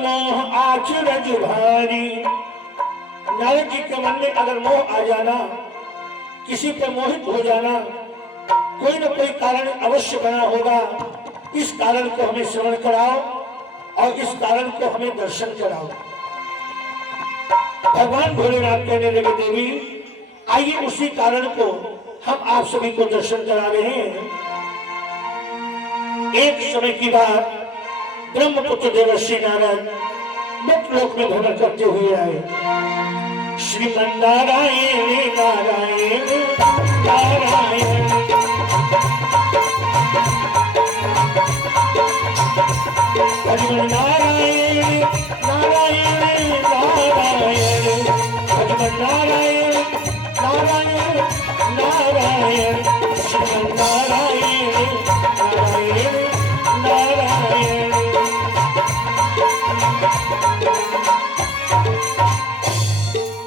मोह आचरज भारी। नारद जी के मन में अगर मोह आ जाना, किसी पर मोहित हो जाना, कोई न कोई कारण अवश्य बना होगा। इस कारण को हमें श्रवण कराओ और इस कारण को हमें दर्शन कराओ। भगवान भोलेनाथ कहने लगे, देवी आइए उसी कारण को हम आप सभी को दर्शन करा रहे हैं। एक समय की बात, ब्रह्मपुत्र देवर्षि नारद लोक में भ्रमण करते हुए आए। श्रीमन नारायण नारायण नारायण, भजन नारायण नारायण नारायण, भजन नारायण नारायण नारायण, श्रीमन नारायण नारायण नारायण।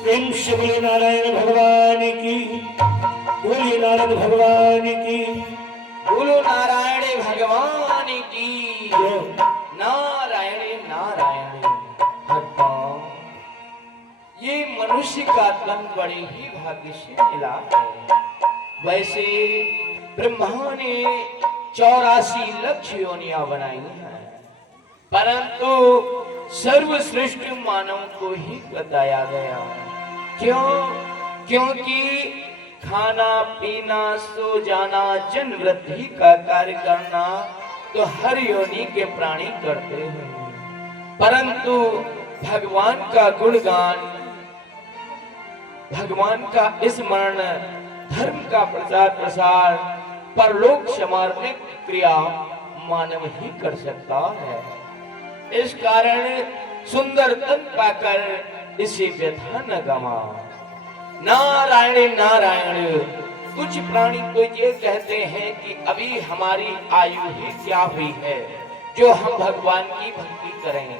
प्रेम से बोले नारायण भगवान की, बोलिए नारद भगवान की, बोलो नारायण भगवान की। नारायण नारायण। भगवान, ये मनुष्य का तन बड़े ही भाग्य से मिला है। वैसे ब्रह्मा ने 84 लाख योनियां बनाई हैं, परंतु सर्वश्रेष्ठ मानव को ही बताया गया। क्यों? क्योंकि खाना पीना सो जाना जन वृद्धि का कार्य करना तो हर योनि के प्राणी करते हैं, परंतु भगवान का गुणगान, भगवान का स्मरण, धर्म का प्रचार प्रसार, परलोक संवारने की क्रिया मानव ही कर सकता है। इस कारण सुंदर तन पाकर इसे व्यथा न गवा। नारायण नारायण। कुछ प्राणी तो ये कहते हैं कि अभी हमारी आयु ही क्या हुई है जो हम भगवान की भक्ति करेंगे।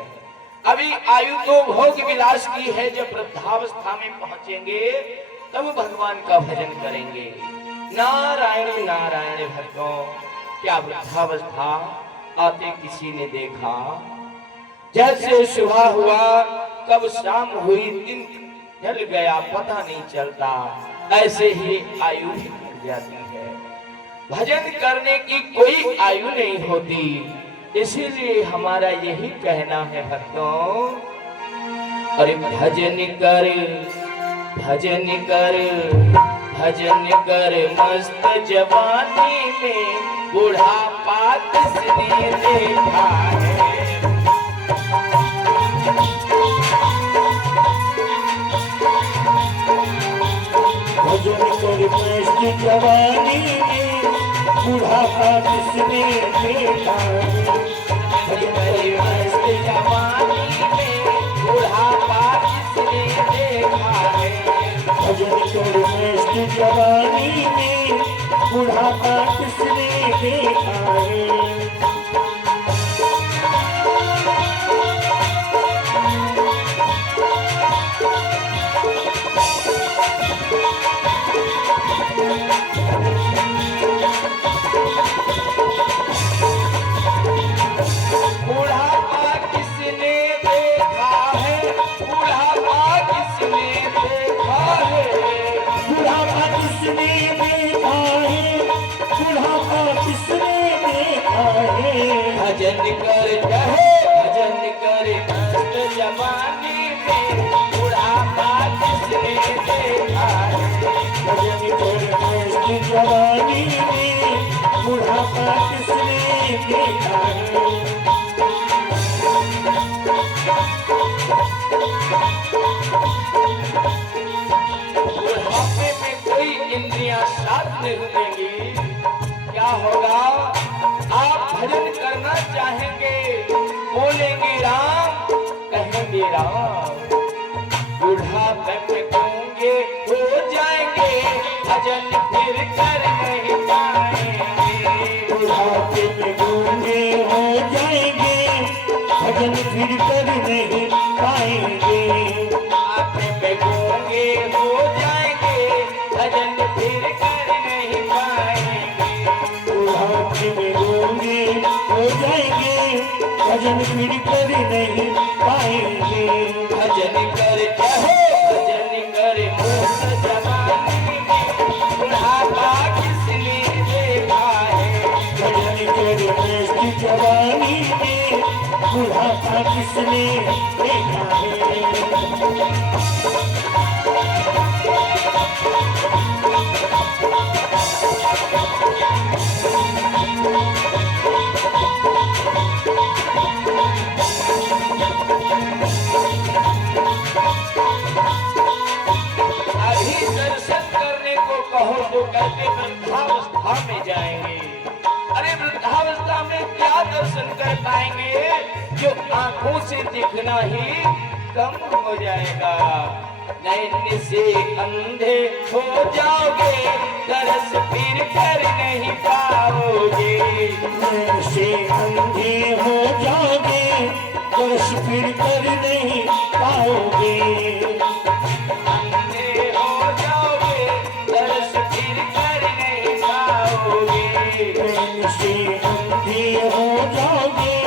अभी आयु तो भोग विलास की है, जब वृद्धावस्था में पहुंचेंगे तब भगवान का भजन करेंगे। नारायण नारायण। भक्तों, क्या वृद्धावस्था आते किसी ने देखा? जैसे सुबह हुआ, कब शाम हुई, दिन ढल गया पता नहीं चलता, ऐसे ही आयु भी कट जाती है। भजन करने की कोई आयु नहीं होती, इसीलिए हमारा यही कहना है भक्तों, अरे भजन कर भजन कर भजन कर मस्त जवानी में बुढ़ापा किसने देखा है। भजन कर मस्त जवानी में बुढ़ापा किसने देखा है। भजन कर मस्त जवानी में बुढ़ापा किसने देखा है। भजन कर मस्त जवानी में बुढ़ापा किसने देखा है। बुढ़ापा किसने देखा है। बुढ़ापा किसने देखा है। बुढ़ापा किसने देखा है। बुढ़ापा किसने देखा है। भजन कर कहे भजन कर मस्त जवानी में बुढ़ापा किसने देखा है। भजन कर मस्त जवानी में बुढ़ापा किसने देखा है। बुढ़ापे में कोई इंद्रियां साथ नहीं देंगी, क्या होगा? आप भजन करना चाहेंगे, बोलेंगे राम, कहेंगे राम, बुढ़ापे में गूंगे हो जाएंगे, भजन फिर कर नहीं पाएंगे। बुढ़ापे में गूंगे हो जाएंगे, भजन फिर कर नहीं पाएंगे। बुढ़ापे में गूंगे हो जाएंगे, भजन फिर कर नहीं पाएंगे। बुढ़ापे में गूंगे हो जाएंगे, भजन फिर कर नहीं पाएंगे। भजन कर चाहो भजन कर मोह जवानी में बुढ़ापा किसने देखा है। भजन कर मस्त जवानी में बुढ़ापा किसने देखा है। अभी दर्शन करने को कहो तो कहते वृद्धावस्था में जाएंगे। अरे वृद्धावस्था में क्या दर्शन कर पाएंगे, जो आंखों से दिखना ही कम हो जाएगा। नैन से अंधे हो जाओगे, दर्श फिर कर नहीं पाओगे। नैन से अंधे हो जाओगे, दर्श फिर कर नहीं पाओगे। अंधे हो जाओगे, दर्श फिर कर नहीं पाओगे। नैन से अंधे हो जाओगे,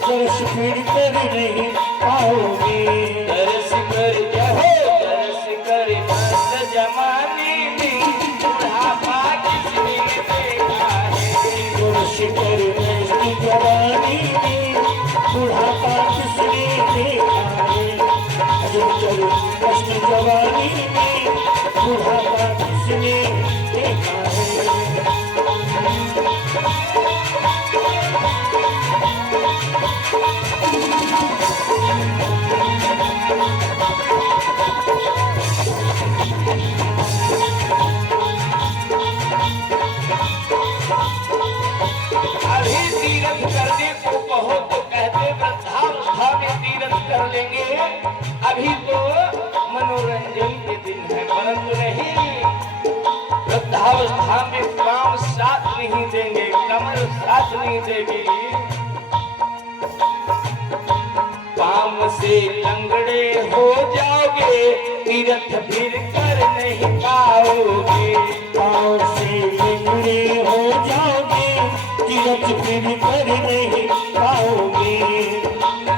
दर्श फिर कर नहीं पाओगे। दर्श कर जाओ दर्श कर मस्त जवानी में बुढ़ापा किसने देखा है। दर्श कर मस्त जवानी में बुढ़ापा किसने देखा है। भजन कर मस्त जवानी में बुढ़ापा किसने देखा है। अभी तीरथ करने को कहो तो कहते वृद्धावस्था में तीरथ कर लेंगे। अभी तो मनोरंजन के दिन है, परंतु नहीं, वृद्धावस्था में काम साथ नहीं देंगे, कमर साथ नहीं देगी। काम से लंगड़े हो जाओगे, तीरथ फिर कर नहीं पाओगे। पाँव से लंगड़े हो जाओगे, तीरथ फिर कर नहीं पाओगे।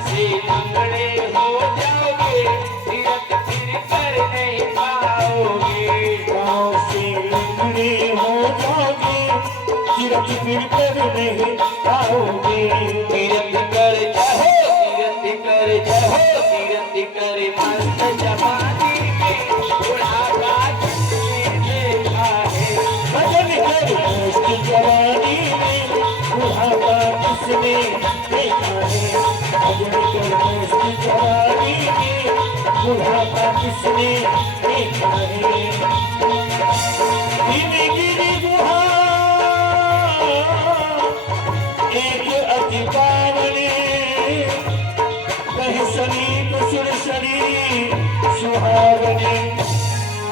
से लंगड़े हो जाओगे, तीरथ फिर कर नहीं पाओगे। पाँव से लंगड़े हो जाओगे, तीरथ फिर कर नहीं पाओगे। तीरथ कर जाओ तीरथ कर जाओ तीरथ कर मस्त जवानी में बुढ़ापा किसने देखा है। भजन कर मस्त जवानी में बुढ़ापा किसने देखा है। भजन कर मस्त जवानी में बुढ़ापा किसने देखा है। गिरी गुहा एक अति पावनी, कह सलीम सुरसरी सुहावनी।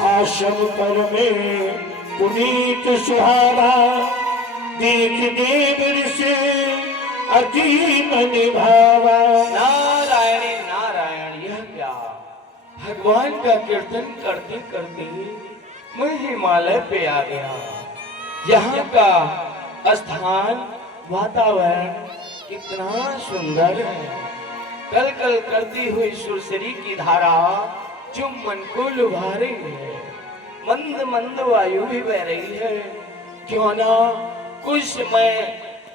आश्रम पर में पुनीत सुहावा, देख देवर से अति मन भावा। नारायण नारायण, यह क्या भगवान का कीर्तन करते करते मैं हिमालय पे आ गया। यहाँ का स्थान वातावरण कितना सुंदर है। कल कल करती हुई सुरसरी की धारा जो मन को लुभा रही है। मंद मंद वायु भी बह रही है। क्यों ना कुछ समय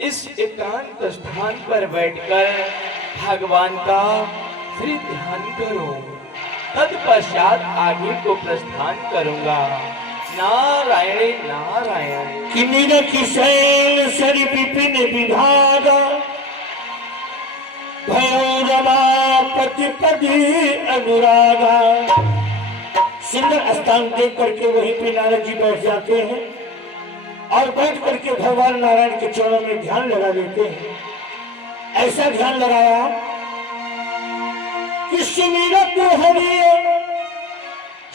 इस एकांत स्थान पर बैठकर भगवान का श्री ध्यान करूं, तत्पश्चात आगे को प्रस्थान करूंगा। नारायण नारायण। किन्नर किशैल सरि विपिन विभागा, भयो रमापति पति अनुरागा। सुंदर स्थान देख करके वहीं पे नारद जी बैठ जाते हैं और बैठ करके भगवान नारायण के चरणों में ध्यान लगा देते हैं। ऐसा ध्यान लगाया कि सुमिरत हरि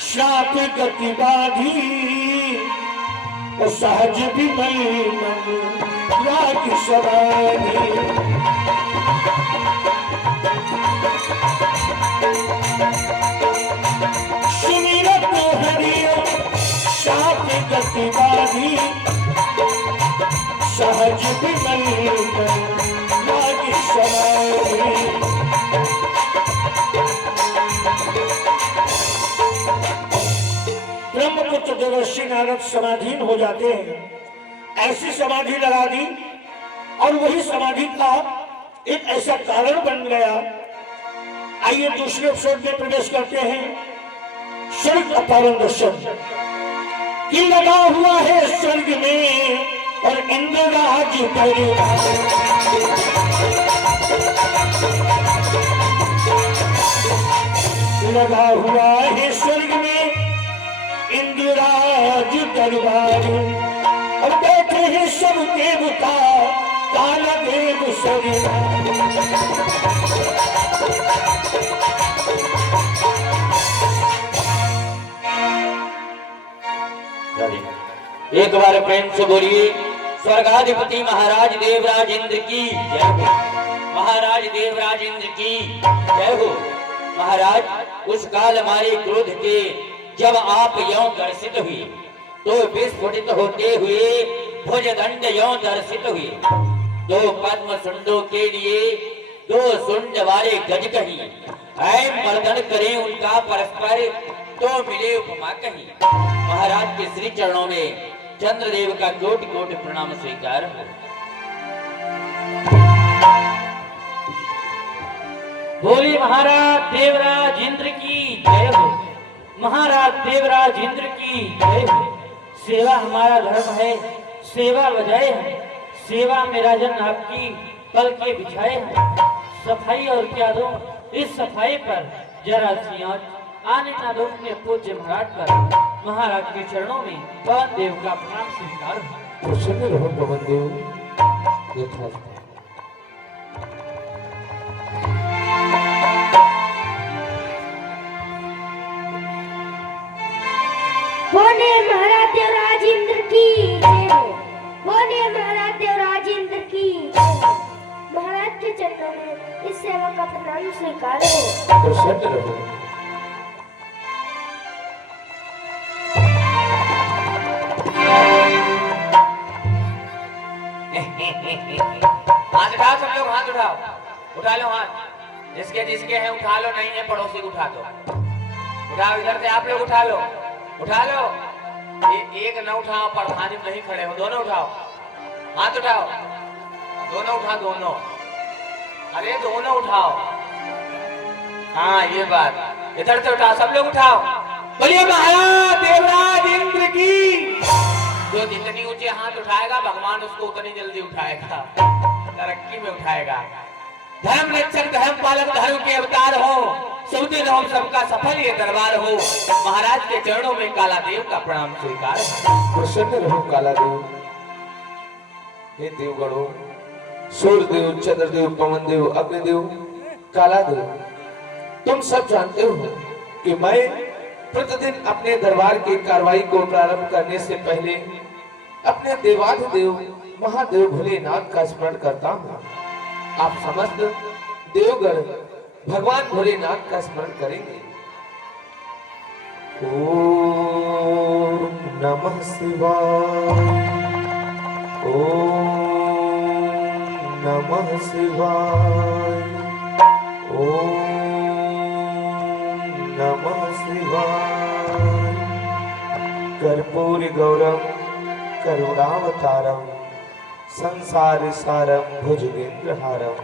श्राप गति बाधी, और सहज विमल मन राग समाधि। सुमिरत हरि श्राप गति बाधी, सहज विमल मन राग समाधि। नारद समाधीन हो जाते हैं। ऐसी समाधि लगा दी और वही समाधि का एक ऐसा कारण बन गया। आइए दूसरे एपिसोड में प्रवेश करते हैं। स्वर्ग अपारण दर्शन की लगा हुआ है स्वर्ग में और इंद्रराज लगा हुआ है स्वर्ग में इंद्रराज दरबार और बैठे हैं सब देवता काला देव एक बार प्रेम से बोलिए स्वर्गाधिपति महाराज देवराज इंद्र की जय हो। महाराज देवराज इंद्र की जय हो। महाराज उस काल हमारे क्रोध के जब आप यों दर्शित हुए तो विस्फोटित होते हुए भुजदंड यों दर्शित हुए। दो पद्म सुंडों के लिए दो सुंड वाले गज कही ऐ मर्दन करें उनका परस्पर तो मिले उपमा कही। महाराज के श्री चरणों में चंद्रदेव का कोटि कोटि प्रणाम स्वीकार हो। बोली महाराज देवराज इंद्र की जय हो। महाराज देवराज इंद्र की जय हो। सेवा हमारा धर्म है, सेवा बजाए है, सेवा में राजन आपकी पल के बिछाए हैं। सफाई और क्या दो, इस सफाई पर जरा सी आंच आने ना दो अपने पूज्य महाराज पर। महाराज के चरणों में पवन देव का प्रणाम स्वीकार हो। प्रसन्न रहो पवन देव। बोले महाराज देवराज इंद्र की जय हो। बोले महाराज देवराज इंद्र की जय हो। महाराज के चरणों में इस सेवा का प्रणाम स्वीकार हो। प्रसन्न रहो। हाथ उठाओ सब लोग, हाथ उठाओ, उठा लो हाथ। जिसके जिसके हैं उठा लो, नहीं है पड़ोसी को उठा दो। उठाओ, इधर से आप लोग उठा लो, उठा लो। एक न उठाओ, प्रधानी नहीं खड़े हो, दोनों उठाओ, हाथ उठाओ, दोनों उठा, दोनों, अरे दोनों उठाओ। हाँ ये बात, इधर से उठाओ, सब लोग उठाओ। बोलिए महाराज देवराज इंद्र की। जो जितनी ऊंचे हाथ उठाएगा भगवान उसको उतनी जल्दी उठाएगा, तरक्की में उठाएगा। धर्म रक्षक धर्म पालक धर्म के अवतार हो, सब दिन हम सबका सफल ये दरबार हो। महाराज के चरणों में काला देव का प्रणाम स्वीकार। प्रसन्न रहो काला देव। हे देवगणों, सूर्यदेव, चंद्रदेव, पवन देव, अग्निदेव, काला देव, तुम सब जानते हो कि मैं प्रतिदिन अपने दरबार की कार्रवाई को प्रारंभ करने से पहले अपने देवाधिदेव महादेव भोलेनाथ का स्मरण करता हूँ। आप समस्त देवगण भगवान भोलेनाथ का स्मरण करेंगे। ओम नमः शिवाय, ओम नमः शिवाय, ओम नमः शिवाय। कर्पूर गौरम करुणावतारम संसार सारम भुजगेंद्रहारम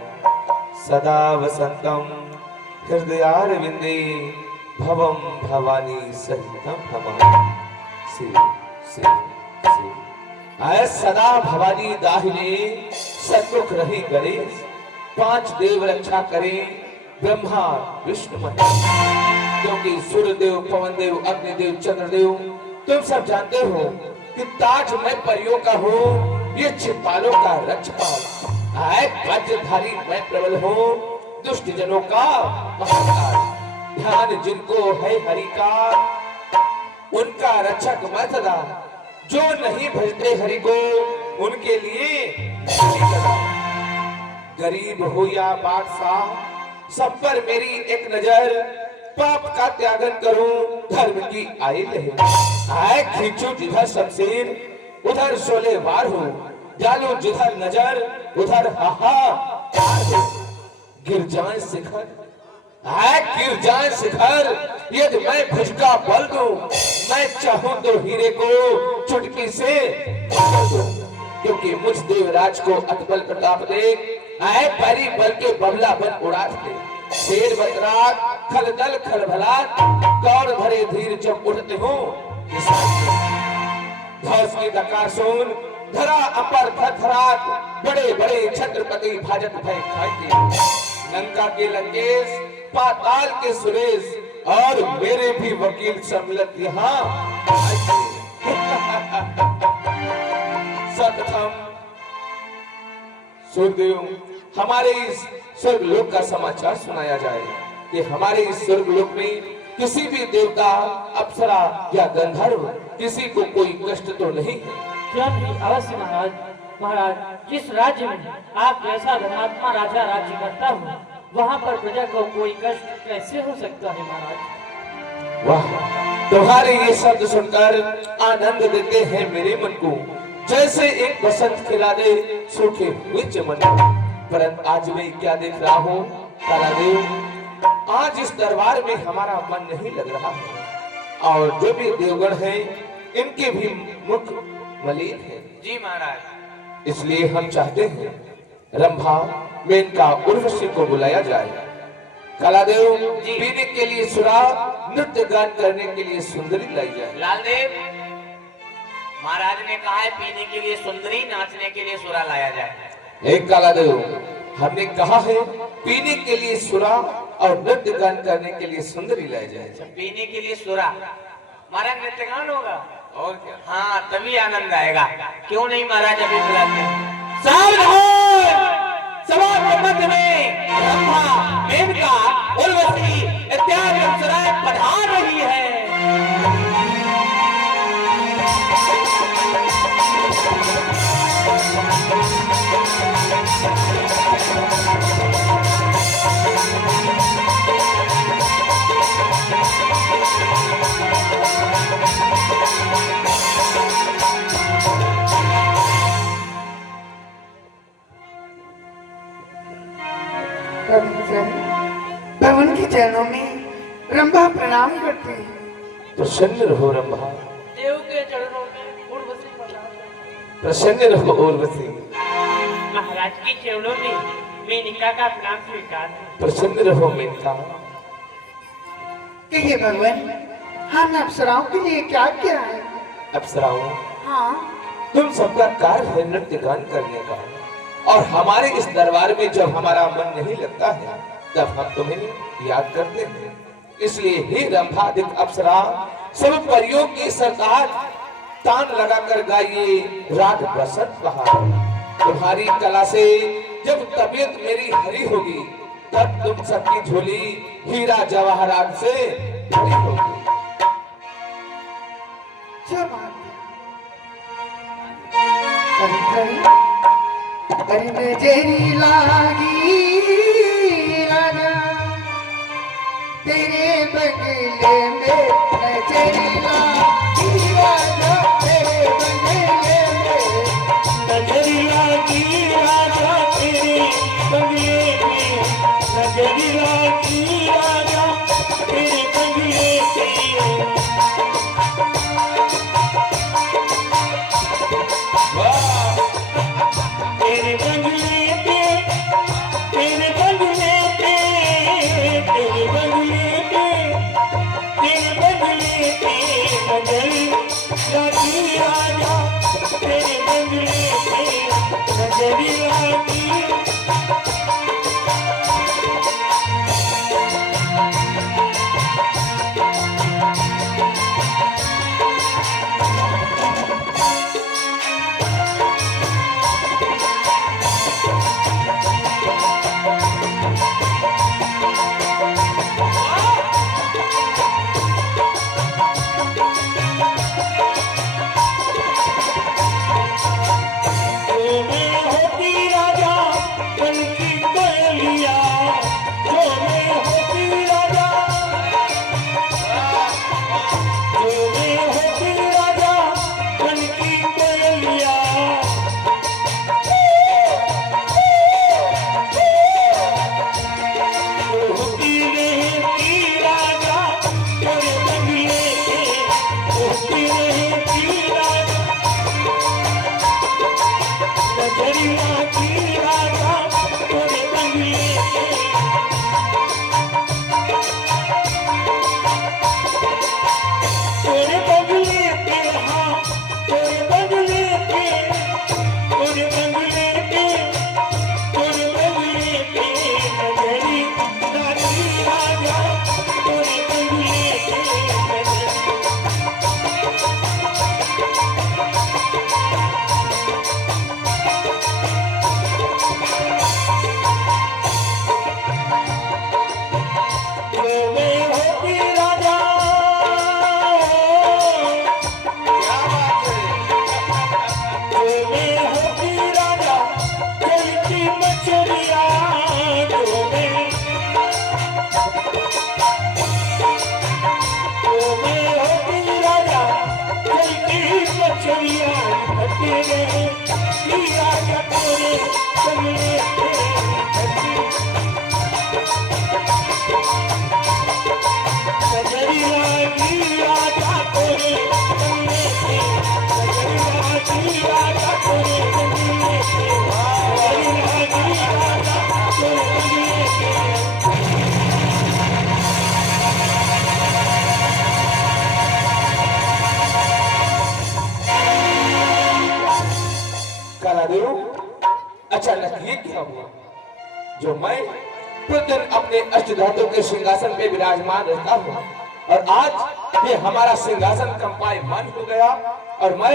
सदा वसंतम हृदयारविंदे भवम भवानी सहितम नमामि। शिव शिव शिव। आय सदा भवानी दाहिने सन्मुख रहे गणेश, पांच देव रक्षा करें ब्रह्मा विष्णु महेश। क्योंकि सूर्यदेव, पवन देव, अग्निदेव, चंद्रदेव तुम सब जानते हो कि ताज मैं परियों का हूँ, ये छिपालों का रक्षपाल। आए वज्रधारी मैं प्रबल हूँ, दुष्ट जनों का महाकाल। ध्यान जिनको है हरि का, उनका रक्षक मैं सदा। जो नहीं भजते हरि को, उनके लिए गरीब हो या बादशाह, सब पर मेरी एक नजर। पाप का त्यागन करूं, धर्म की आई रहे। आए खींचू जिधर शमशीर, उधर शोले वार हो। डालू जिधर नजर, उधर हाहा गिर जाए शिखर, है गिरजान शिखर, यदि मैं भुज का बल दूं, मैं चाहूं तो हीरे को चुटकी से मार दूं, क्योंकि मुझ देवराज को अतबल प्रताप देख आए परी बल के बबला बन उड़ा दे। शेर बतरात खलदल खलभलात कौर भरे धीर जब उठते हो धौस की धकार सुन धरा अपर थरथरात बड़े बड़े छत्रपति भाजत भय खाते। लंका के लंकेश पाताल के सुरेश और मेरे भी वकील सम्मिलित यहाँ सतथम सुरदेव हमारे इस स्वर्गलोक का समाचार सुनाया जाए कि हमारे इस स्वर्गलोक में किसी भी देवता अप्सरा या गंधर्व किसी को कोई कष्ट तो नहीं है। क्यों नहीं, अवश्य महाराज। महाराज जिस राज्य में आप जैसा धर्मात्मा राजा राज्य करता हो वहाँ पर प्रजा को कोई कष्ट कैसे हो सकता है महाराज। वाह, तुम्हारे ये शब्द सुनकर आनंद देते हैं मेरे मन को, जैसे एक बसंत खिला दे सूखे हुए चमन को। परंतु आज मैं क्या देख रहा हूँ कालादेव, आज इस दरबार में हमारा मन नहीं लग रहा है और जो भी देवगण हैं इनके भी मुख मलिन है। जी महाराज। इसलिए हम चाहते हैं रंभा मेनका उर्वशी को बुलाया जाए। कलादेव पीने के लिए सुरा, नृत्य गान करने के लिए सुंदरी लाई जाए। लालदेव महाराज ने कहा है पीने के लिए सुंदरी, नाचने के लिए सुरा लाया जाए। एक कालादेव हमने कहा है पीने के लिए सुरा और नृत्य गान करने के लिए सुंदरी लाई जाए। पीने के लिए सुरा, महाराज नृत्य गान होगा और क्या? हाँ तभी आनंद आएगा। क्यों नहीं महाराज अभी बुलाते हैं। सावधान! सभा के मध्य में रंभा, मेनका, उर्वशी इत्यादि अप्सराएं पधार रही है। भवन के चरणों में रंभा प्रणाम करते हैं। प्रसन्न रहो रंभा, देव के चरणों में उर्वशी प्रणाम। प्रसन्न रहो उर्वशी, महाराज के चरणों में मेनका का प्रणाम स्वीकार। प्रसन्न रहो मेनका। कहिए भगवान, हमने अप्सराओं के लिए क्या किया है? अप्सराओं, हाँ, तुम सबका कार्य है नृत्य गान करने का, और हमारे इस दरबार में जब हमारा मन नहीं लगता है तब हम तुम्हें याद करते हैं। इसलिए हे रंभादिक अप्सरा, सब परियों की सरकार तान लगाकर गाइए राग बसंत बहार। तुम्हारी कला से जब तबीयत मेरी हरी होगी तब तुम सबकी झोली हीरा जवाहरात से भरी होगी। अरे नजरी लागी राजा तेरे बंगले में, नजरी लागी राजा तेरे बंगले में, नजरिया की राजा तेरे बंगले में, नजरिया की राजा तेरे बंगले में। तेरे बंगले पे, तेरे बंगले पे, तेरे बंगले पे, तेरे बंगले पे कालादेव, अचानक ये क्या हुआ जो मैं प्रतिदिन अपने अष्टधातु के सिंहासन पे विराजमान रहता हूँ और आज ये हमारा सिंहासन कंपायमान हो गया और मैं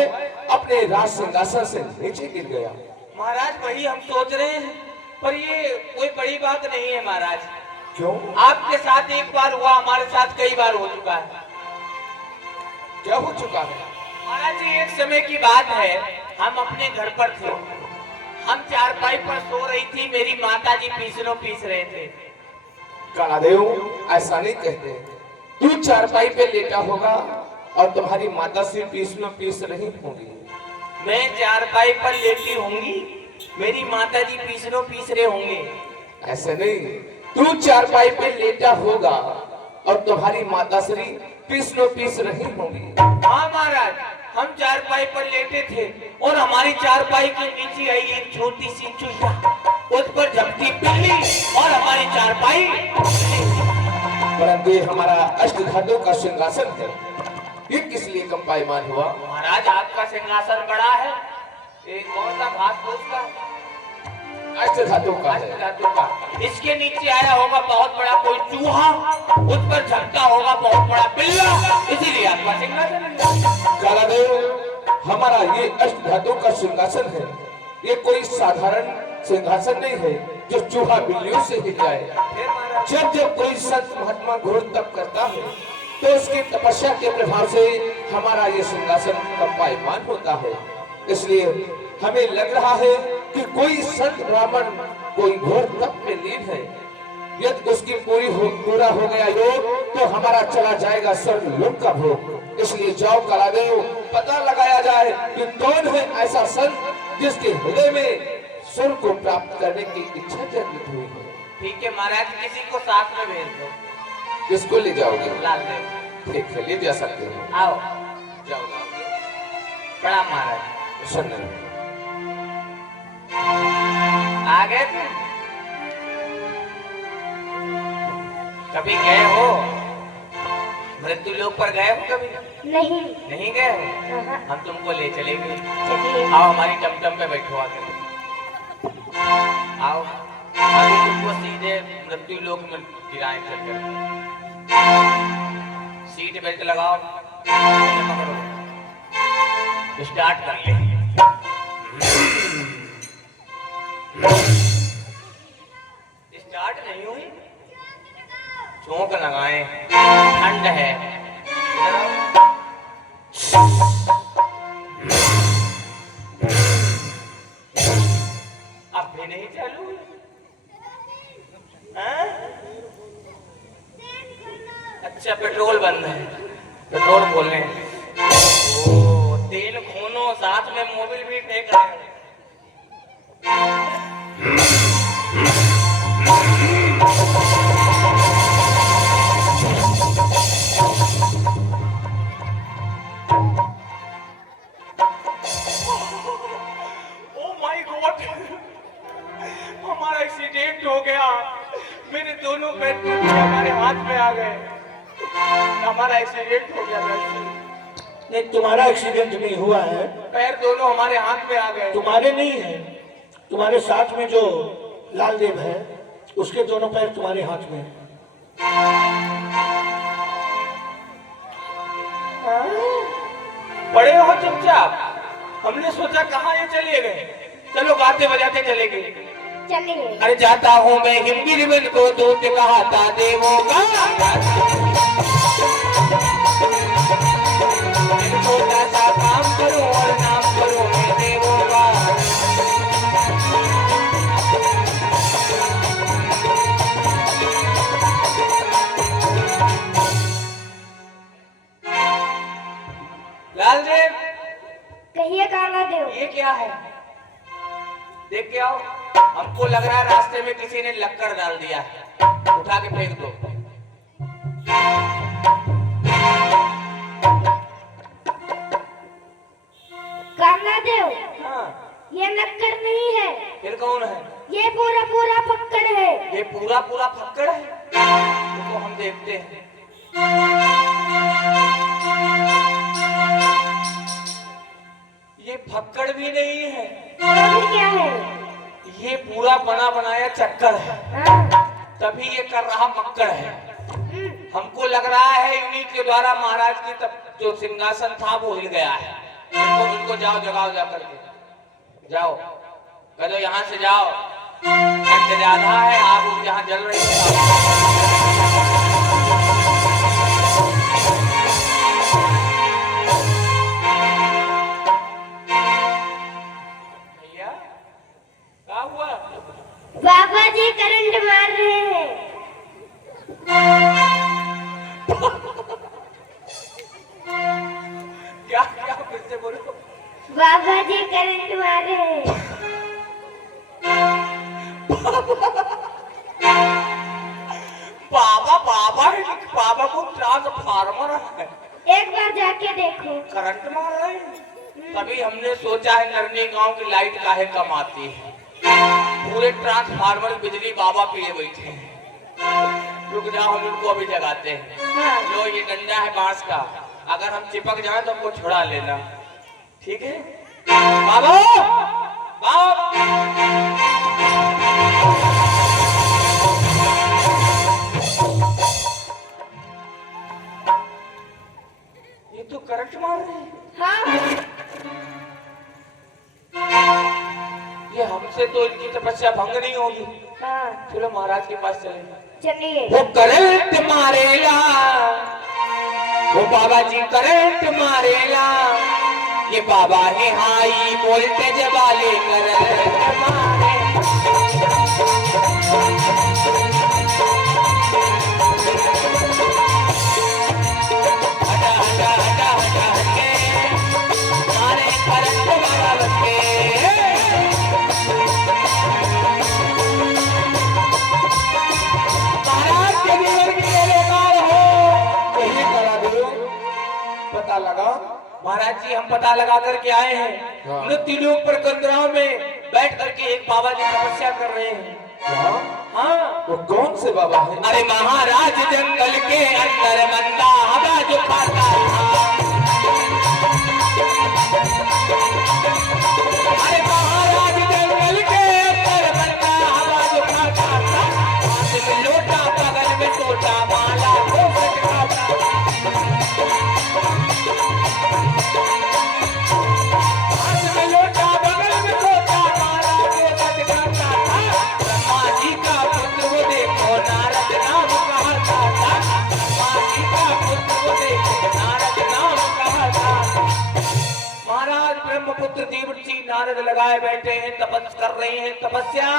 अपने राज सिंहासन से नीचे गिर गया। महाराज वही हम सोच रहे हैं, पर ये कोई बड़ी बात नहीं है महाराज। क्यों? आपके साथ एक बार हुआ, हमारे साथ कई बार हो चुका है। क्या हो चुका है? महाराज जी एक समय की बात है, हम अपने घर पर थे, हम चारपाई पर सो रही थी, मेरी माता जी पीसनो पीस रहे थे। कालादेव, ऐसा नहीं कहते। तू चारपाई पे लेटा होगा और तुम्हारी माता से पीसनो पीस रही होगी। मैं चारपाई पर लेटी होंगी, मेरी माता जी पीसनो पीस रहे होंगे। ऐसे नहीं, तू चारपाई पे लेटा होगा और तुम्हारी माता श्री पीसनो पीस रही होगी। हाँ महाराज, हम चारपाई पर लेटे थे और हमारी चारपाई के नीचे आई एक छोटी सी चूहा, उस पर झपटी बिल्ली और हमारी चारपाई। परंतु ये हमारा अष्टधातु का सिंहासन है, ये किस लिए कंपायमान हुआ? महाराज आपका सिंहासन बड़ा है, एक कौन सा घास फूस का? अष्टधातु का है। अष्टधातु का। इसके नीचे आया होगा बहुत बड़ा कोई चूहा, उस पर झपटा होगा बहुत बड़ा बिल्ला, इसीलिए आपका सिंहासन है। कालादेव, हमारा ये अष्टधातु का सिंहासन है, ये कोई साधारण सिंहासन नहीं है जो चूहा बिल्लियों से हिल जाए। फिर महाराज जब जब कोई संत महात्मा घोर तप करता है तो उसकी तपस्या के प्रभाव से हमारा ये सिंहासन कंपायमान होता है। इसलिए हमें लग रहा है कि कोई संत ब्राह्मण कोई घोर तप में लीन है। यदि उसकी पूरा हो गया योग तो हमारा चला जाएगा स्वर्ग लोक का भोग। इसलिए जाओ कालादेव, पता लगाया जाए कि कौन है ऐसा संत जिसके हृदय में स्वर्ग को प्राप्त करने की इच्छा जागृत हुई है। ठीक है महाराज, किसी को साथ में भेज दो। किसको ले जाओगे? लाल देव। ठीक है, ले जा सकते हो। आओ, जाओ लाल देव। प्रणाम महाराज। सुन रहे हो? आ गए थे? कभी गए हो मृत्यु लोक पर? गए हो कभी? नहीं। नहीं गए हो? हाँ। हम तुमको ले चलेंगे। चलिए। आओ हमारी टमटम पे बैठो आगे। आओ, अभी तुमको सीधे मृत्यु लोक में गिराए चलकर। सीट बेल्ट लगाओ, पकड़ो, स्टार्ट कर ले। स्टार्ट नहीं हुई, चौंक लगाए, ठंड है। अब भी नहीं चालू हुई? हाँ? अच्छा, पेट्रोल बंद है, पेट्रोल खोलने। ओ, तेल खोनो, साथ में मोबिल भी फेंक रहे हैं। हमारा एक्सीडेंट हो गया, मेरे दोनों पैर टूट गए, हमारे हाथ में आ गए। हमारा एक्सीडेंट हो गया। नहीं, तुम्हारा एक्सीडेंट नहीं हुआ है, पैर दोनों हमारे हाथ में आ गए। तुम्हारे नहीं है, तुम्हारे साथ में जो लाल देव है उसके दोनों पैर तुम्हारे हाथ में है। बड़े हो चुपचाप, हमने सोचा कहाँ ये चले गए। चलो गाते बजाते चले गए। चलिए। अरे जाता हूँ मैं हिंदी रिबन को दूत कहा था देवों का, छोटा सा काम करूं और नाम करूं मैं देवों का। लाल देव, कहिए काला देव। ये क्या है? देख के आओ। हमको लग रहा है रास्ते में किसी ने लक्कड़ डाल दिया है, उठा के फेंक दो। काला देव, हाँ। देखते हैं। ये फक्कड़ भी नहीं है, तो फिर क्या है? ये पूरा बना बनाया चक्कर है, हाँ। तभी ये कर रहा मक्कड़ है। हमको लग रहा है इन्हीं के द्वारा महाराज की तब जो सिंहासन था वो हिल गया है। इनको जाओ जगाओ, जा करके जाओ, कह दो यहाँ से जाओ, ठंड ज्यादा है, आग यहाँ जल रही है। भैया क्या हुआ? बाबा जी करंट मार रहे हैं। क्या क्या फिर से बोलो। बाबा जी करंट मार रहे हैं। बाबा बाबा बाबा को ट्रांसफार्मर है, एक बार जाके देखो। करंट मार रहे हैं। तभी हमने सोचा है नरनी गांव की लाइट काहे कम आती है, पूरे ट्रांसफार्मर बिजली बाबा पिए बैठे हैं। रुक जाओ, हम उनको अभी जगाते हैं। हाँ। लो ये डंडा है बांस का, अगर हम चिपक जाए तो हमको छुड़ा लेना, ठीक है? बाबा बाबा ये तो करंट मार रहे हैं। हाँ। ये हमसे तो इनकी तपस्या भंग नहीं होगी। हाँ। चलो महाराज के पास चलेंगे। चलिए। वो करंट मारेला, वो बाबा जी करंट मारेला, ये बाबा है हाई वोल्टेज वाले करंट मारे। हटा हटा हटा हटा हटे, मारे करंट बाबा बच्चे। महाराज के जीवन की बेकार हो, यही करा दो। पता लगा महाराज जी, हम पता लगा करके आए हैं। हाँ। मृत्यु लोक पर कंदराओं में बैठ करके एक बाबा जी तपस्या कर रहे हैं। हाँ, वो कौन से बाबा है? अरे महाराज जंगल के अंदर बंदा हवा जो खाता था। अरे महाराज जंगल के अंदर बंदा हवा जो खाता था, हाथ में लोटा बगल में सोटा, माला घोषट खाता। हाथ में लोटा बगल में सोटा, माला घोषट खाता था। ब्रह्मा जी का पुत्र वो देखो नारद नाम कहता था। ब्रह्मा जी का पुत्र वो देखो नारद नाम कहता था। महाराज ब्रह्मपुत्र देवर्षि नारद लगाए बैठे हैं, तपस कर रहे हैं तपस्या।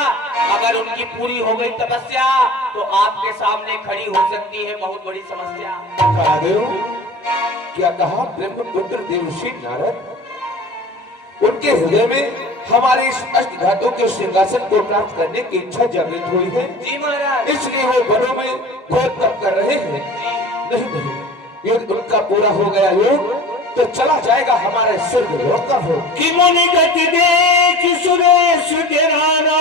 अगर उनकी पूरी हो गई तपस्या तो आपके सामने खड़ी हो सकती है बहुत बड़ी समस्या। महादेव, क्या कहा ब्रह्मपुत्र देवर्षि नारद? उनके हृदय में हमारे इस अष्टधातु के सिंहासन को प्राप्त करने की इच्छा जागृत हुई है, जी महाराज। इसलिए वो वनों में घोर तप कर रहे हैं। नहीं नहीं, यदि उनका पूरा हो गया योग तो चला जाएगा हमारे स्वर्ग लोक का भोग। कि मुनि गति देख सुरेश गिराना,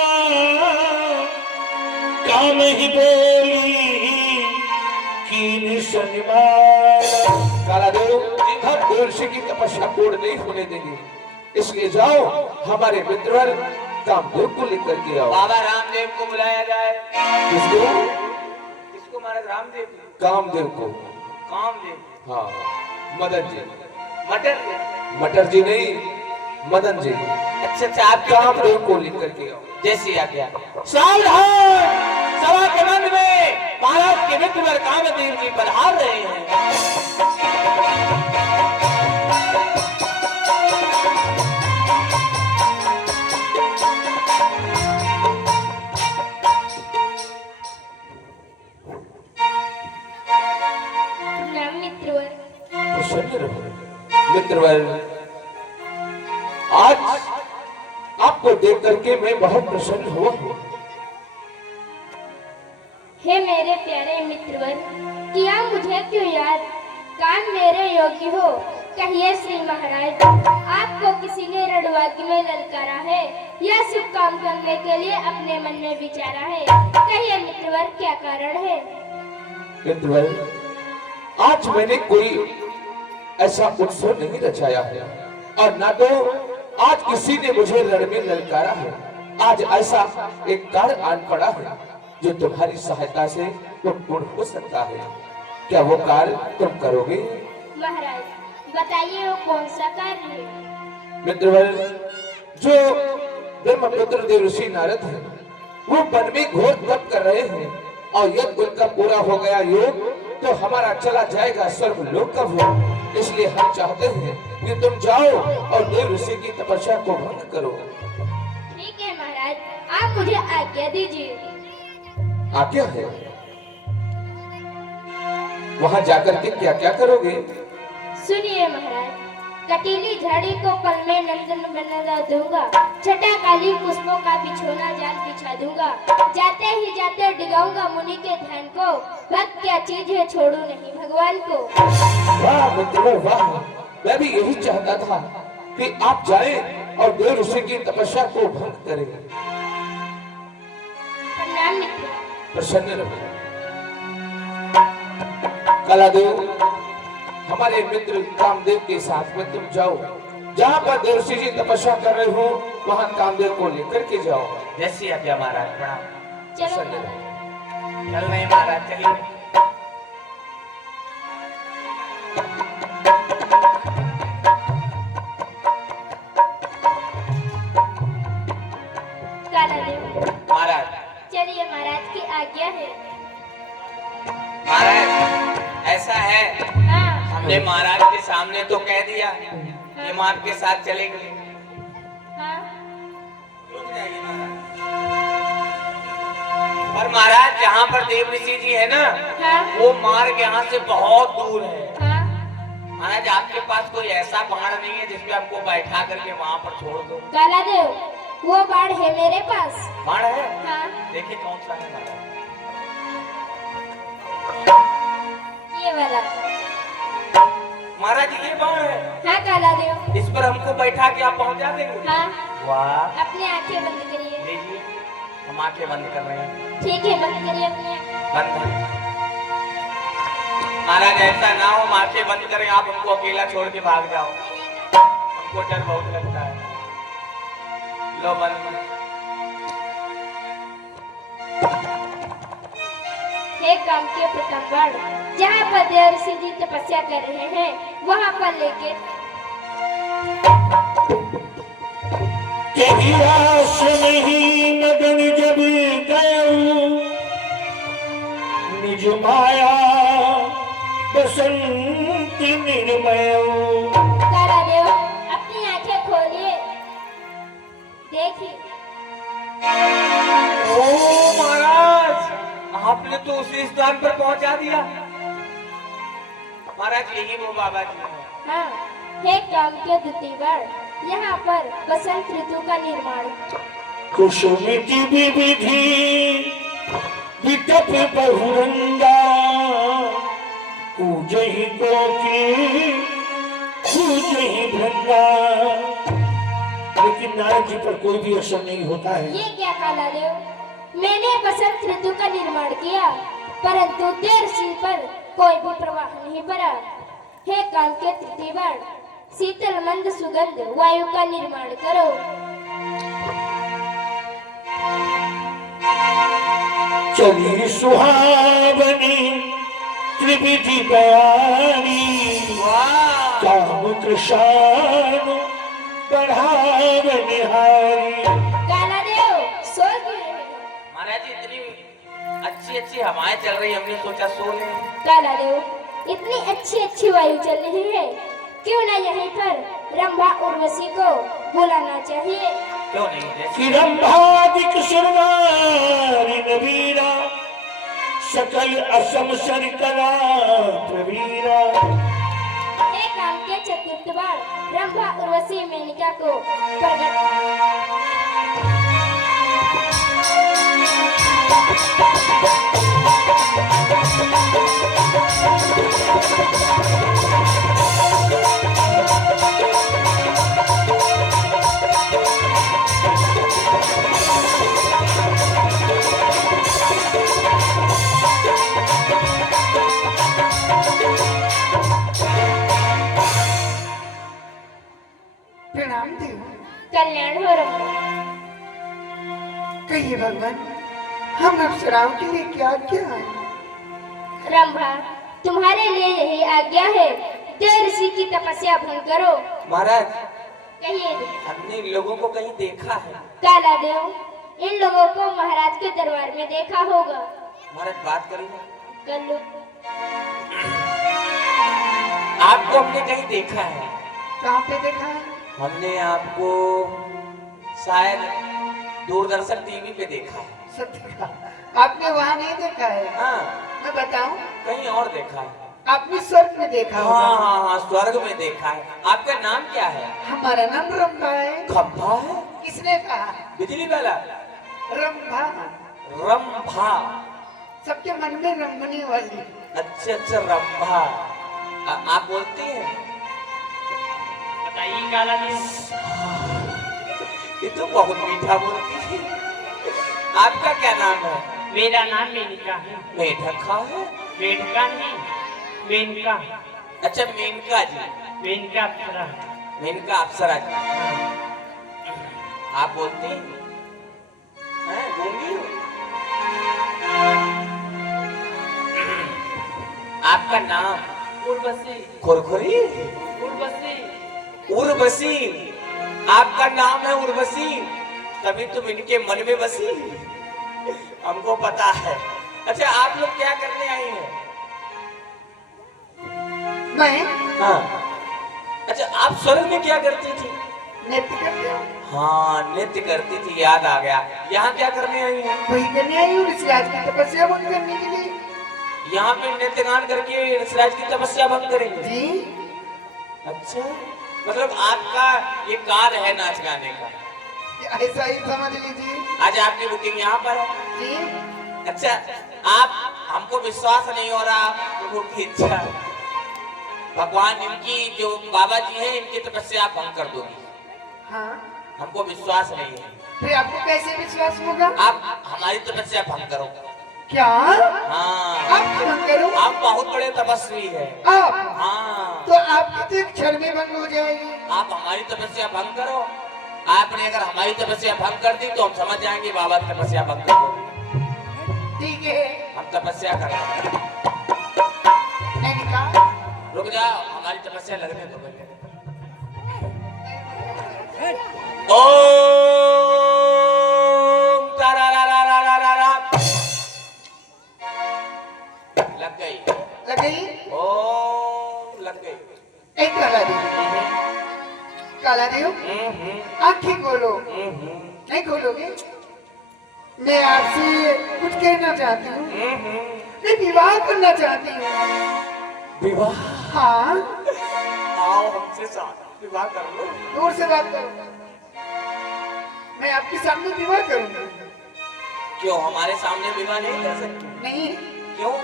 काम ही बोली कीन शनिवार। कालादेव, हम देवर्षि की तपस्या पूर्ण नहीं होने देंगे, इसलिए जाओ हमारे मित्रवर कामदेव को लेकर के आओ। बाबा रामदेव को बुलाया जाए। किसको? किसको महाराज? रामदेव को? कामदेव को। कामदेव? हाँ, मदन जी। मटर? मटर जी नहीं, मदन जी। अच्छा अच्छा, आप कामदेव को लेकर के आओ। जैसी आज्ञा। सावधान, सभा के मंच में महाराज के मित्र कामदेव जी पधार रहे हैं। प्रणाम मित्रवर। प्रसन्न रहो मित्रवर, आज आपको देख करके मैं बहुत प्रसन्न हुआ हूँ। हे मेरे प्यारे मित्रवर, किया मुझे क्यों याद? कान मेरे योगी हो, कहिए श्री महाराज, आपको किसी ने रणवागी में ललकारा है या शुभ काम करने के लिए अपने मन में विचारा है? कहिए मित्रवर, क्या कारण है? मित्रवर, आज मैंने कोई ऐसा उत्सव नहीं रचाया है और ना तो आज किसी ने मुझे रण में ललकारा है। आज ऐसा एक कार्य आन पड़ा है जो तुम्हारी सहायता से वो पूर्ण हो सकता है। क्या वो कार्य तुम करोगे? महाराज बताइए वो कौन सा कार्य है? मित्रवर, जो ब्रह्मपुत्र देव ऋषि नारद है वो वन में घोर तप कर रहे हैं और यदि उनका पूरा हो गया योग तो हमारा चला जाएगा स्वर्ग लोक का भोग। इसलिए हम चाहते हैं कि तुम जाओ और देव ऋषि की तपस्या को भंग करो। ठीक है महाराज, आप मुझे आज्ञा दीजिए। आज्ञा है? वहां जाकर के क्या क्या करोगे? सुनिए महाराज, कटीली झाड़ी को पल में नंदन बना दूंगा, छटा काली पुष्पों का बिछोना जाल बिछा दूंगा, जाते ही जाते डिगाऊंगा मुनि के ध्यान को, भक्त क्या चीज है छोड़ू नहीं भगवान को। वाह मित्र वाह, मैं भी यही चाहता था कि आप जाएं और देव ऋषि की तपस्या को भंग करें। प्रणाम मित्र। प्रसन्न रहो। कलादेव, हमारे मित्र कामदेव के साथ में तुम जाओ, जहाँ पर देव ऋषि जी तपस्या कर रहे हो वहाँ कामदेव को लेकर के जाओ। जैसी आज्ञा महाराज, प्रणाम। चलो प्रसन्न महाराज। रहो। चल नहीं महाराज, चलिए। कालादेव महाराज, चलिए, महाराज की आज्ञा है। महाराज ऐसा है, हाँ हमने महाराज के सामने तो कह दिया कि हम आपके साथ चलेंगे। हाँ पर महाराज जहाँ पर देव ऋषि जी है ना, हाँ वो मार्ग यहाँ से बहुत दूर है। हाँ। महाराज आपके पास कोई ऐसा पहाड़ नहीं है जिसपे हमको बैठा करके वहाँ पर छोड़ दो? कालादेव वो बाढ़ है मेरे पास। पहाड़ है? हाँ देखिए कौन सा है महाराज। ये वाला। महाराज ये बाढ़ है, हाँ कालादेव। इस पर हमको बैठा के आप पहुँचा देंगे? हाँ, वाह। अपनी आंखें बंद करिए। लीजिए, हम आंखें बंद कर रहे हैं। ठीक है, बंद करिए अपनी आंखें। बंद है। महाराज ऐसा ना हो, हम आंखें बंद करें, आप हमको अकेला छोड़ के भाग जाओ, हमको डर बहुत लगता है। लो बंद। हे काम के प्रथम बाण, जहाँ पर देव ऋषि जी तपस्या कर रहे हैं वहाँ पर लेके आश्रम ही मगन जब गए निज माया बसंत निर्मय। कालादेव अपनी आंखें खोलिए, देखिए। ओ महाराज, आपने तो उसी स्थान पर पहुंचा दिया। महाराज यही वो बाबा जी हैं। हाँ, हे काम के द्वितीय बाण, यहाँ पर बसंत ऋतु का निर्माण। कुसुमिति विविधि विकप बहुरंगा पूजहि कोकी पूजहि भृंगा। लेकिन नारद जी पर कोई भी असर नहीं होता है। ये क्या कालादेव, मैंने बसंत ऋतु का निर्माण किया परंतु देव ऋषि पर कोई भी प्रभाव नहीं पड़ा। हे काल के तृतीय बाण, शीतल मंद सुगंध वायु का निर्माण करो। चली सुहावनी त्रिविधि बयानी काम कृष्ण बढ़ाव निहारी। कालादेव सो गए। महाराज इतनी अच्छी अच्छी हवाएं चल रही, हमने सोचा सो ले। कालादेव इतनी अच्छी अच्छी वायु चल रही है, क्यों ना यहीं पर रंभा उर्वशी को बुलाना चाहिए। क्यों नहीं? जैसे कि रंभादिक सुरनारी नवीरा सकल असम सर कला प्रवीरा। हे काम के चतुर्थ बाण, रंभा उर्वशी मेनका को प्रकट कल्याण हो रहा। कहिए भगवान, हम अप्सराओं के लिए क्या क्या है? रंभा, तुम्हारे लिए यही आज्ञा है, देव ऋषि की तपस्या भंग करो। महाराज, कहिए। हमने इन लोगों को कहीं देखा है। काला देव, इन लोगों को महाराज के दरबार में देखा होगा। महाराज बात करेंगे। कर लो। आपको हमने कहीं देखा है। कहाँ पे देखा है? हमने आपको शायद दूरदर्शन टीवी पे देखा है। सत्य का आपने वहाँ नहीं देखा है? हाँ, मैं बताऊं, कहीं और देखा है। आपने स्वर्ग में देखा हाँ होगा। हाँ हाँ, स्वर्ग में देखा है। आपका नाम क्या है? हमारा नाम रंभा है। खंभा है? किसने कहा? बिजली वाला? रंभा, रंभा। सबके मन में रंभने वाली। अच्छा अच्छा, रंभा। आप बोलती हैं? बताइए काला देव। ये तो बहुत मीठा बोलती है। आपका क्या नाम है? मेरा नाम मेनका है। मेढका है? मेनका नहीं, मेनका। अच्छा, मेनका जी। मेनका अप्सरा। मेनका अप्सरा जी। आप बोलती हैं? गूंगी हो? आपका नाम? उर्वशी। खुरखुरी? उर्वशी। उर्वशी। आपका नाम है उर्वशी, तभी तुम इनके मन में बसी। हमको पता है। अच्छा, आप लोग क्या करने आई हैं? मैं हाँ। अच्छा, आप स्वर्ग में क्या करती थी? नृत्य करती हूँ। हाँ, नृत्य करती थी, याद आ गया। यहाँ क्या करने आई हैं? वही करने आई हूँ, ऋषिराज की तपस्या भंग करने के लिए। यहाँ पे नृत्य गान करके ऋषिराज की तपस्या भंग करेंगे? जी, अच्छा, मतलब आपका ये कार्य है नाच गाने का? ऐसा ही समझ लीजिए। आज आपकी बुकिंग यहाँ पर है? जी, अच्छा, आप, हमको विश्वास नहीं हो रहा, प्रभु की इच्छा, भगवान इनकी जो बाबा जी हैं इनकी तपस्या आप भंग कर दोगी? हाँ। हमको विश्वास नहीं है। फिर आपको कैसे विश्वास होगा? आप हमारी तपस्या भंग करो। क्या? हाँ, आप भंग करो? आप बहुत बड़े तपस्वी है। आप? हाँ, तो आपकी तो एक क्षण में भंग हो जाएगी। आप हमारी तपस्या भंग करो। आपने अगर हमारी तपस्या भंग कर दी तो हम समझ जाएंगे बाबा की तपस्या भंग कर दो। ठीक है, हम तपस्या कर रहे हैं। मैंने कहा रुक जाओ, हमारी तपस्या लगने दो पहले। ओम तारारारारारारा। लग गई। लग गई? ओम लग गई। एक काला देव, काला देव, आँखें खोलो। नहीं खोलोगे? मैं आपसे कुछ कहना चाहती हूँ। मैं विवाह करना चाहती हूँ। विवाह? हाँ, आओ हमसे साथ विवाह कर लो। दूर से बात करो। मैं आपके सामने विवाह करूंगा। क्यों, हमारे सामने विवाह नहीं कर सकते? नहीं, क्यों?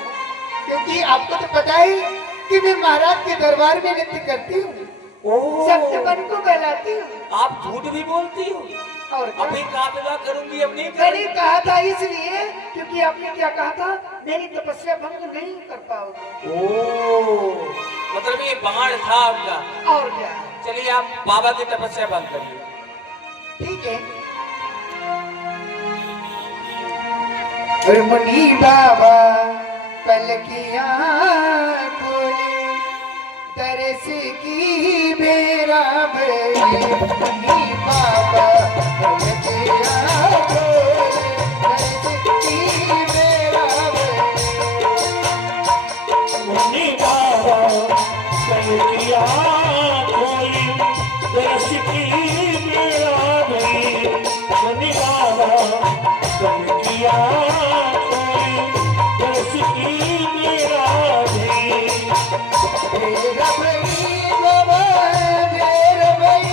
क्योंकि आपको तो पता ही कि मैं महाराज के दरबार में नृत्य करती हूँ, सबके मन को बहलाती हूँ। आप झूठ भी बोलती हो? और क्या? अभी कहाँ विवाह करूंगी, अब नहीं मैंने करूंगी। कहा था इसलिए क्योंकि आपने क्या कहा था, मेरी तपस्या भंग नहीं कर पाओगे। ओह, मतलब ये बाण था आपका। और क्या? चलिए, आप बाबा की तपस्या भंग करिए। ठीक है। मुनि बाबा पलकियां खोली, तरस की मेरा भई। मुनि बाबा पलकियां खोली, तरस की मेरा भई। मुनि बाबा पलकियां खोली, तरस की मेरा भई। मुनि बाबा पलकियां खोली, तरस की मेरा भई। मेरा भई बाबा, मेरा भई,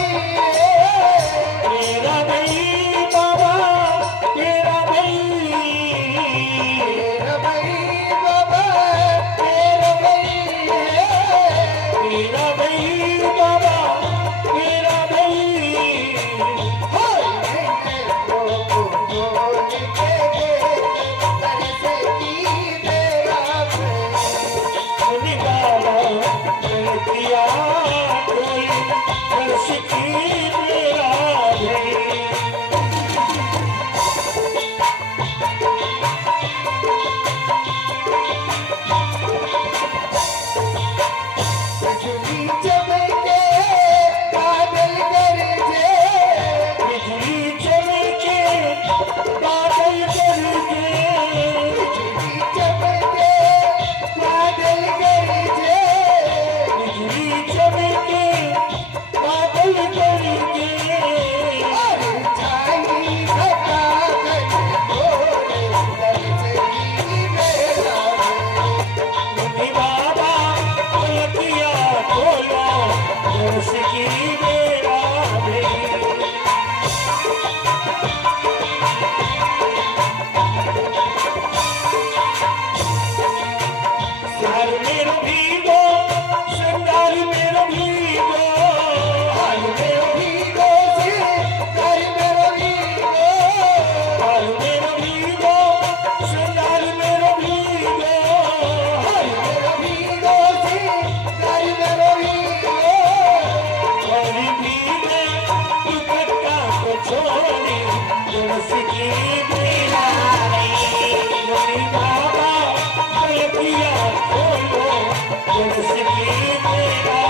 मेरा भई बाबा, मेरा भई। मेरा भई बाबा, मेरा भई है। मेरा भई बाबा, मेरा भई। होय मैंने तो बोल के तरस की मेरा भई। मुनि बाबा पलकियां खोली, तरस की मेरा भई। मेरो भीगो श्रृंगार मेरो भीगो हाल मेरो भीगो श्रृंगार मेरो भीगो हाल मेरो भीगो श्रृंगार मेरो भीगो हाल मेरो भीगो श्रृंगार मेरो भीगो हरी भीगे दुपट्टा को छोड़ी तुलसी की मेरा मेरी बाबा गलतियां खोलो तुलसी की मेरा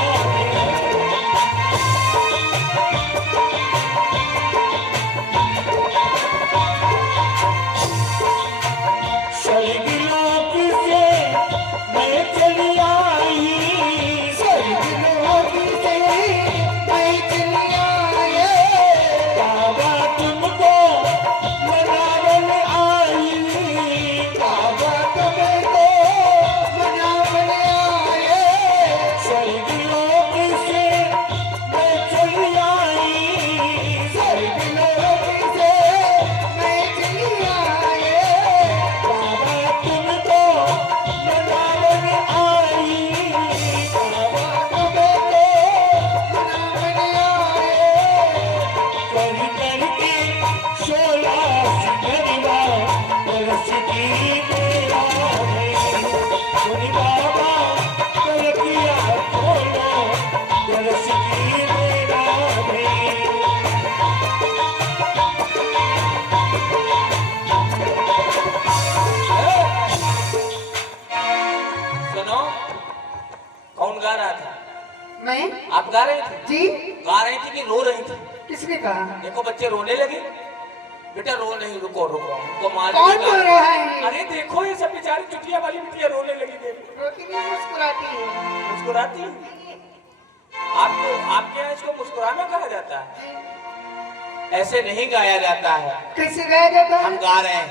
स्वर्ग लोक से मैं चली आई स्वर्ग लोक से मैं चली आई बाबा तुमको मनावन आई बाबा तुमको मनावन आए स्वर्ग लोक से मैं चली आई स्वर्ग लोक से मैं चली आई बाबा तुमको मनावन आई बाबा तुमको मनावन आए कर करके 16 सितरवा बरस की मेरा है सुनी बाबा गलतियां खोलो बरस की मेरा है सुनो, कौन गा रहा था? मैं आप गा रही थी? जी गा रही थी कि रो रही थी? किसने कहा? देखो बच्चे रोने लगे। बेटा रो नहीं, रुको रुको, उनको मार कौन रो रहा है? अरे देखो ये सब बेचारी चुटिया वाली बिटिया रोने लगी। देखो रोती नहीं मुस्कुराती है। मुस्कुराती है। आपको आपके यहाँ इसको मुस्कुराना कहा जाता है? ऐसे नहीं गाया जाता है। कैसे गाया जाता हम है? गा रहे हैं।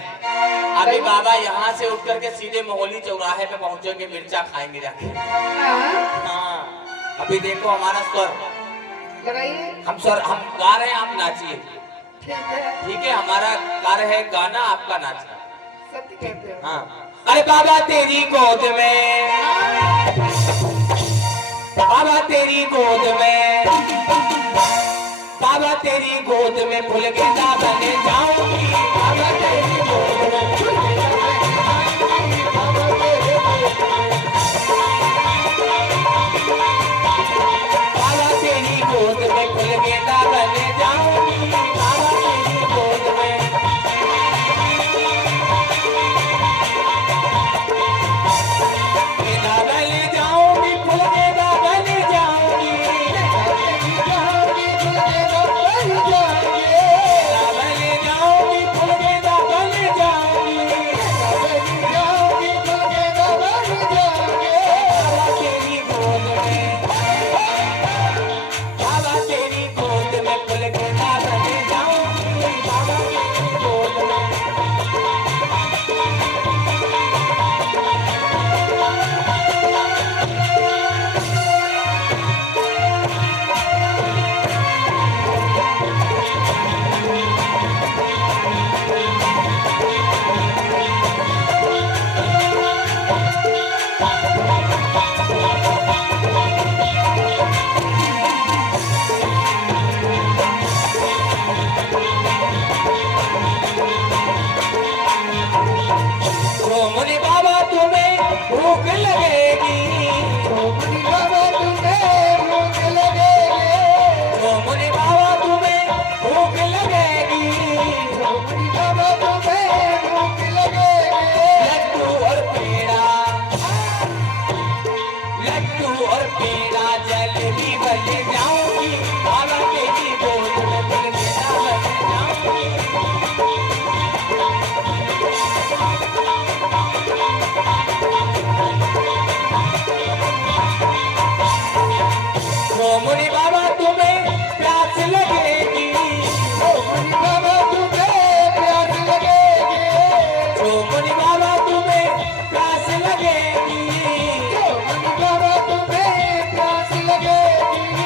अभी बाबा यहाँ से उठ करके सीधे मोहली चौराहे पे पहुंचेंगे, मिर्चा खाएंगे जाके। हाँ, हाँ, अभी देखो हमारा स्वर, लगाइए। हम गा रहे हैं, आप नाचिए। ठीक है, ठीक है, हमारा कार्य है गाना, आपका नाचना। सत्य कहते हो। हाँ, अरे बाबा तेरी गोद में, बाबा तेरी गोद में, बाबा तेरी गोद में फूल गेंदा बने जाऊंगी। बाबा तेरी गोद में फूल गेंदा बने जाऊंगी। बाबा तेरी गोद में, बाबा तेरी गोद में फूल गेंदा बने जाऊंगी। बाबा तेरी गोद में, गेंदा बने जाऊंगी, फूल गेंदा बने जाऊंगी। रोमनी बाबा तुम्हें भूख लगेगी, रोमनी बाबा तुम्हें भूख लगेगी, रोमनी बाबा तुम्हें भूख लगेगी, रोमनी बाबा तुम्हें भूख लगेगी। लड्डू और पेड़ा, लड्डू और पेड़ा जलेबी बन जाऊंगी। बाबा तेरी गोद में फूल गेंदा बन जाऊंगी। रोमनी बाबा तुम्हें प्यास लगेगी, रोमनी बाबा तुम्हें प्यास लगेगी, रोमनी बाबा तुम्हें प्यास लगेगी, रोमनी बाबा तुम्हें प्यास लगेगी।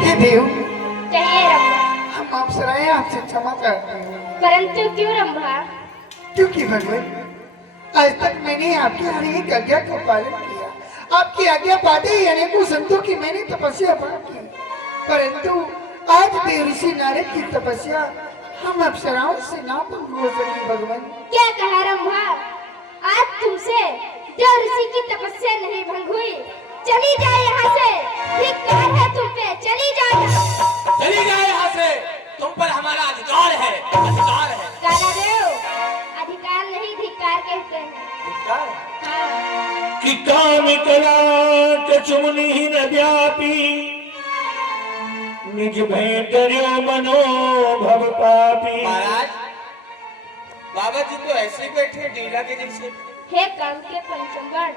हे देव, कहिए रंभा। हम अप्सराएं आपसे क्षमा करते हैं, परंतु क्यों रंभा? क्योंकि भगवान आज तक मैंने आपकी हर एक आज्ञा का पालन किया। आपकी आज्ञा पाते ही अनेकों संतों की मैंने तपस्या की, परंतु आज देव ऋषि नारद की तपस्या हम अप्सराओं से ना भंग हो सकी। भगवान क्या कहा रंभा? आज तुमसे देव ऋषि की तपस्या नहीं भंग हुई। चली जाए यहाँ से, धिक्कार है तुम पे, चली जाए। चली जाए यहाँ से, तुम पर हमारा अधिकार है, अधिकार है। काला देव, अधिकार नहीं धिक्कार कहते हैं। अधिकार? हाँ। कि काम कला कचुमनि ही न व्यापी, निज भय डर्यो मनो भव पापी। महाराज, बाबा जी तो ऐसे ही बैठे डीला के जैसे। हे काम के पंचमगण,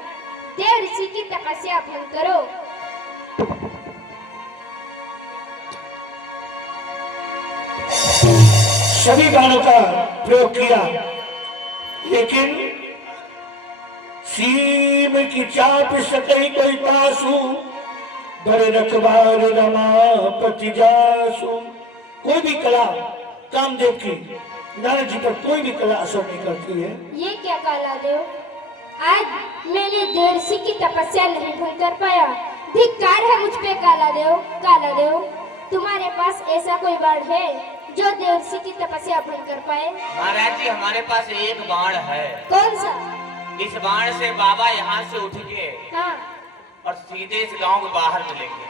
देव ऋषि की तपस्या भंग करो। सभी बाणों का प्रयोग किया, लेकिन सीम की चाप सकई कोई पासु, बड़े रखबार रमापति जासु। कोई भी कला कामदेव की नारद जी पर कोई भी कला असर नहीं करती है। ये क्या काला देव? आज मैंने देव ऋषि की तपस्या नहीं भंग कर पाया। धिक्कार है मुझ पे काला देव। काला देव, तुम्हारे पास ऐसा कोई बाण है जो देव ऋषि की तपस्या भंग कर पाए? महाराज जी, हमारे पास एक बाण है। कौन सा? इस बाण से बाबा यहाँ से उठ के हाँ, और सीधे इस गांव के बाहर मिलेंगे।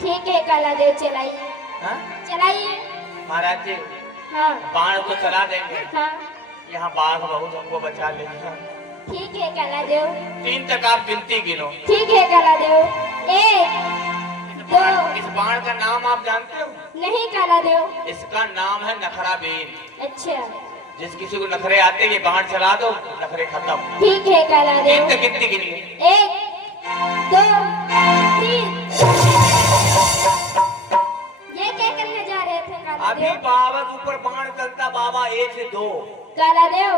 ठीक है काला देव, चलाइए। हाँ? चलाइए। महाराज जी, हाँ बाण को चला देंगे। हाँ, यहाँ बाघ बहुत हमको बचा लेगा। ठीक है काला देव। 3 तक आप गिनती गिनो। ठीक है काला देव। 1 2। इस बाण का नाम आप जानते हो? नहीं काला देव। इसका नाम है नखरा बेर। अच्छा, जिस किसी को नखरे आते हैं, ये बाण चला दो, नखरे खत्म। ठीक है काला 3 देव। तक गिनती गिनिए। 1 2 3। ये क्या करने जा रहे थे काला अभी देव? बाबा के ऊपर बाण चलता, बाबा 1 से 2 काला देव,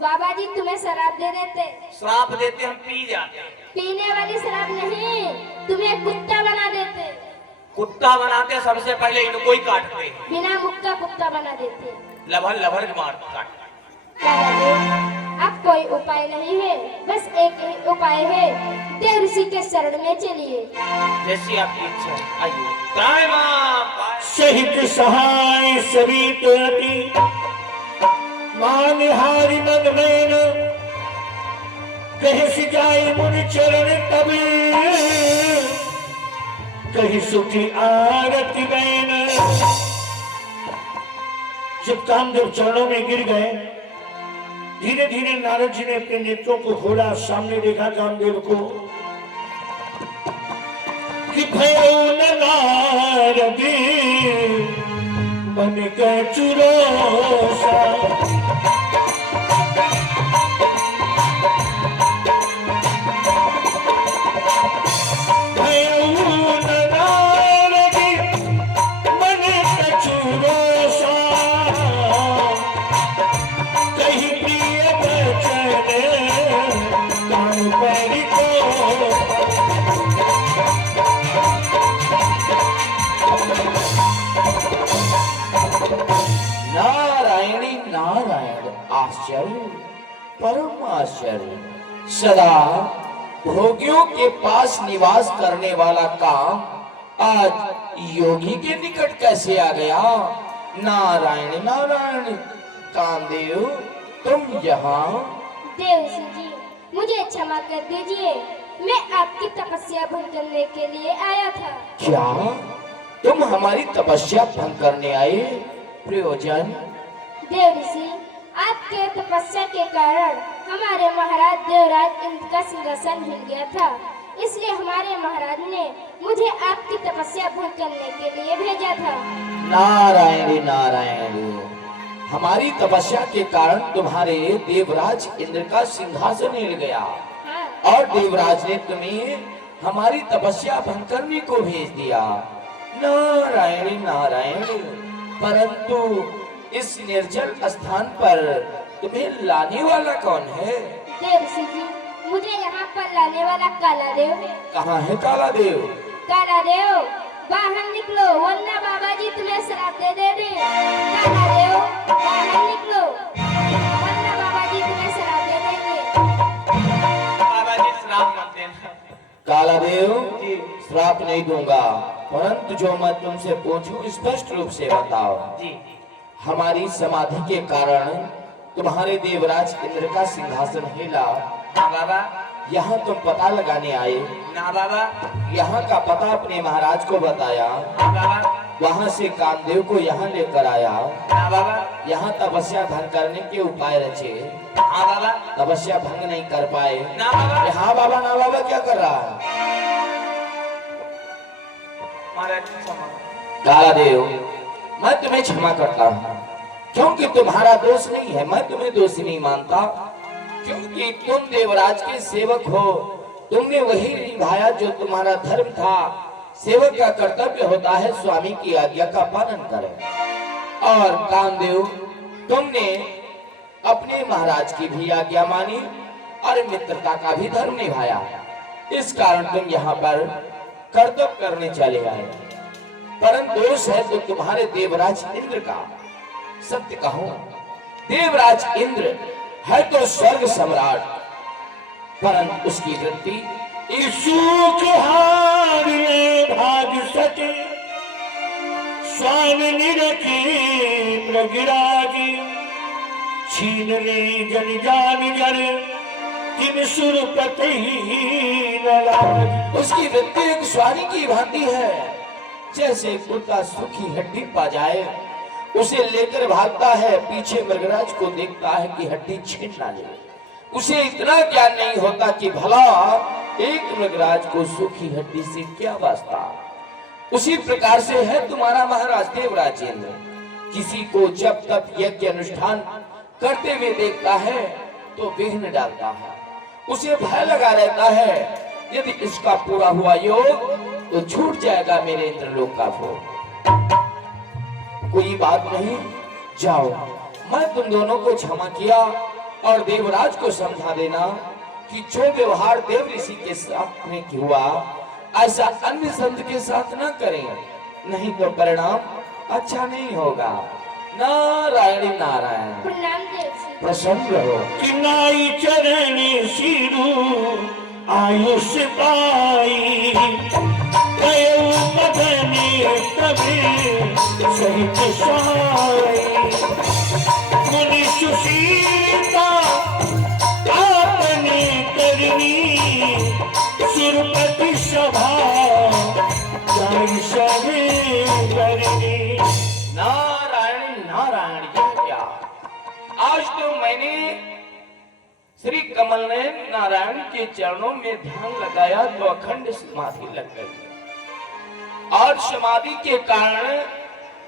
बाबा जी तुम्हें शराब दे देते। श्राप देते, हम पी जाते। पीने वाली शराब नहीं, तुम्हें कुत्ता बना देते। कुत्ता बनाते, सबसे पहले इनको ही काटते, बिना मुख का कुत्ता बना देते। लभर लभर के मारते काटते। काला देव, अब कोई उपाय नहीं है, बस एक ही उपाय है। देव ऋषि के शरण में चलिए। जैसी आपकी इच्छा, आइए। जय मां। सहित सहाय सरित अति, मान हारि मन मैन, कहीं से जाए मुनि चरण तब, कहीं सुखी आरती बैन। जब कामदेव चरणों में गिर गए, धीरे धीरे नारद जी ने अपने नेत्रों को खोला, सामने देखा कामदेव को कि भयो न नारदी बन के चुरोसा। नारायणी नारायण, आश्चर्य, परम आश्चर्य। सदा भोगियों के पास निवास करने वाला काम आज योगी के निकट कैसे आ गया? नारायण नारायण। कामदेव, तुम यहाँ? देव ऋषि जी, मुझे क्षमा कर दीजिए, मैं आपकी तपस्या भंग करने के लिए आया था। क्या तुम हमारी तपस्या भंग करने आए? प्रयोजन? देव ऋषि, आपके तपस्या के कारण हमारे महाराज देवराज इंद्र का सिंहासन हिल गया था, इसलिए हमारे महाराज ने मुझे आपकी तपस्या भंग करने के लिए भेजा था। नारायण नारायण। हमारी तपस्या के कारण तुम्हारे देवराज इंद्र का सिंहासन हिल गया, हाँ। और देवराज ने तुम्हें हमारी तपस्या भंग करने को भेज दिया। नारायण नारायण। परंतु इस निर्जल स्थान पर तुम्हें लाने वाला कौन है? देव ऋषि जी, मुझे यहाँ पर लाने वाला काला देव है। कहाँ है काला देव? काला देव, बाहर निकलो वरना बाबा जी तुम्हें श्राप दे देंगे। काला देव बाहर निकलो वरना बाबा जी तुम्हें श्राप दे देंगे। बाबा जी श्राप मत देना। काला देव श्राप नहीं दूंगा, परंतु जो मैं तुमसे पूछूं स्पष्ट रूप से बताओ। जी हमारी समाधि के कारण तुम्हारे देवराज इंद्र का सिंहासन हिला। हाँ बाबा। यहाँ तुम पता लगाने आए। ना बाबा। यहाँ का पता अपने महाराज को बताया। हाँ बाबा। वहाँ से कामदेव को यहाँ लेकर आया। ना बाबा। यहाँ तपस्या भंग करने के उपाय रचे। हाँ बाबा। तपस्या भंग नहीं कर पाए। ना बाबा। अरे हाँ बाबा ना बाबा क्या कर रहा है? महाराज क्षमा। काला देव मैं तुम्हें क्षमा करता हूँ, क्योंकि तुम्हारा दोष नहीं है। मैं तुम्हें दोषी नहीं मानता, क्योंकि तुम देवराज के सेवक हो। तुमने वही निभाया जो तुम्हारा धर्म था। सेवक का कर्तव्य होता है स्वामी की आज्ञा का पालन करें। और कामदेव तुमने अपने महाराज की भी आज्ञा मानी और मित्रता का भी धर्म निभाया। इस कारण तुम यहाँ पर कर्तव्य करने चले आए। परंतु दोष है तो तुम्हारे देवराज इंद्र का। सत्य कहूं, देवराज इंद्र है तो स्वर्ग सम्राट, परंतु उसकी वृत्ति ईशु के हार ले भाग सके स्वामी रखी प्रगिराजी छीन ली जन जान जन किन सुरपति उसकी वृत्ति एक स्वामी की भांति है। जैसे कुत्ता सूखी हड्डी पा जाए उसे लेकर भागता है, पीछे मृगराज को देखता है कि हड्डी छीन ना ले। उसे इतना ज्ञान नहीं होता कि भला एक मृगराज को सूखी हड्डी से क्या वास्ता। उसी प्रकार से है तुम्हारा महाराज देवराज इंद्र। किसी को जब तक यज्ञ अनुष्ठान करते हुए देखता है तो विघ्न डालता है, उसे भय लगा रहता है यदि इसका पूरा हुआ योग तो छूट जाएगा मेरे इंद्रलोक का भोग। कोई बात नहीं, जाओ मैं तुम दोनों को क्षमा किया और देवराज को समझा देना कि जो व्यवहार देव ऋषि के साथ में हुआ ऐसा अन्य संत के साथ न करें, नहीं तो परिणाम अच्छा नहीं होगा। नारायण नारायण। प्रणाम देव श्री। प्रसन्न रहो। किनाई चरण सिरु आयुष पाई मदनी कभी सहित साई मुनि सुशीलता आपने करनी सुरपति सभा जाई सभी करनी। नारायण नारायण। यह क्या, आज तो मैंने श्री कमल ने नारायण के चरणों में ध्यान लगाया तो अखंड समाधि लग गई। और समाधि के कारण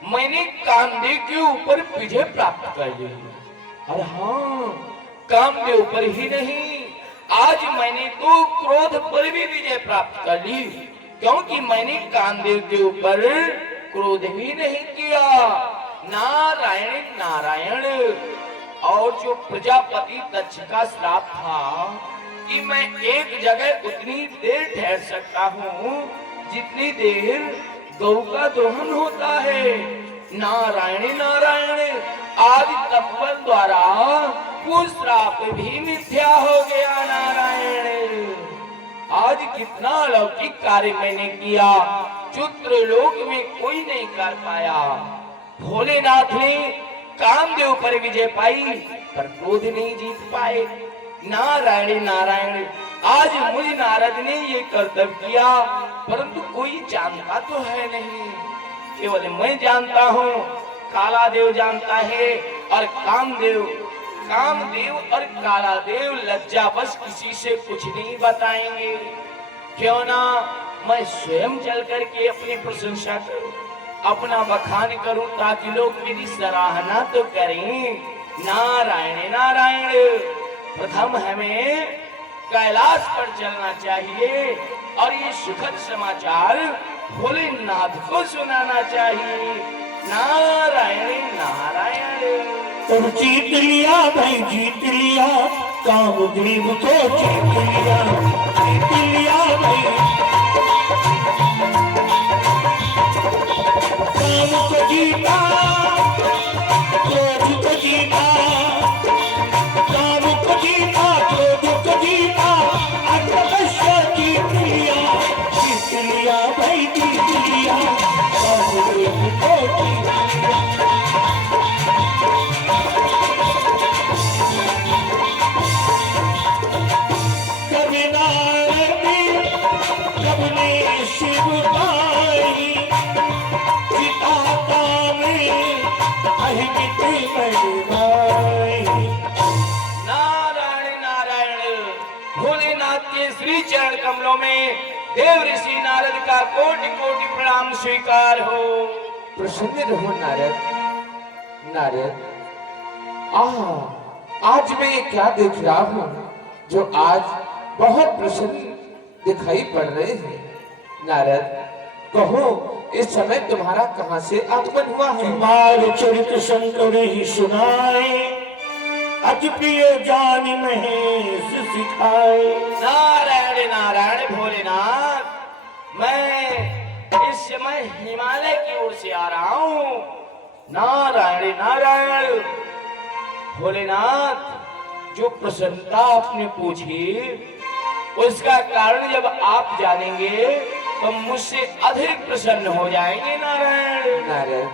मैंने कामदेव के ऊपर विजय प्राप्त कर ली। और हाँ, कामदेव पर ही नहीं, आज मैंने तो क्रोध पर भी विजय प्राप्त कर ली, क्योंकि मैंने कामदेव के ऊपर क्रोध भी नहीं किया। नारायण नारायण। और जो प्रजापति दक्ष का श्राप था कि मैं एक जगह उतनी देर ठहर सकता हूँ जितनी देर गौ का दोहन होता है। नारायण नारायण। आज तपबल द्वारा वो श्राप भी मिथ्या हो गया। नारायण, आज कितना अलौकिक कार्य मैंने किया, जो त्रिलोक में कोई नहीं कर पाया। भोलेनाथ ने कामदेव पर विजय पाई पर क्रोध नहीं जीत पाए। नारायण नारायण। आज मुझ नारद ने ये कर्तव्य किया, परंतु कोई जानता तो है नहीं, केवल मैं जानता हूँ, काला देव जानता है और कामदेव और काला देव लज्जावश किसी से कुछ नहीं बताएंगे। क्यों ना मैं स्वयं चल करके अपनी प्रशंसा करूं, अपना बखान करूं, ताकि लोग मेरी सराहना तो करें। नारायण नारायण। प्रथम हमें कैलाश पर चलना चाहिए और ये सुखद समाचार भोलेनाथ को सुनाना चाहिए। नारायण नारायण। तब जीत लिया भाई, जीत लिया कामदेव को, जीत लिया भाई। जीता, क्रोध को जीता, काम को जीता, क्रोध को जीता, और तपस्या जीत लिया भाई, जीत लिया कामदेव को जीत लिया। कभी नारद कभी शिव पाई, चिताता में अहिमित महिमाई। नारायण नारायण। भोलेनाथ के श्री चरण कमलों में देव ऋषि नारद का कोटि कोटि प्रणाम स्वीकार हो। प्रसन्न रहो नारद। नारद, आज मैं ये क्या देख रहा हूँ जो आज बहुत प्रसन्न दिखाई पड़ रहे हैं। नारद, कहो इस समय तुम्हारा कहाँ से आगमन हुआ है? मार चरित शंकर ही सुनाए, अति प्रिय जान महेश सिखाए। नारायण नारायण भोलेनाथ, मैं इस समय हिमालय की ओर से आ रहा हूँ। नारायण नारायण भोलेनाथ, जो प्रसन्नता आपने पूछी उसका कारण जब आप जानेंगे तो मुझसे अधिक प्रसन्न हो जाएंगे। नारायण नारद,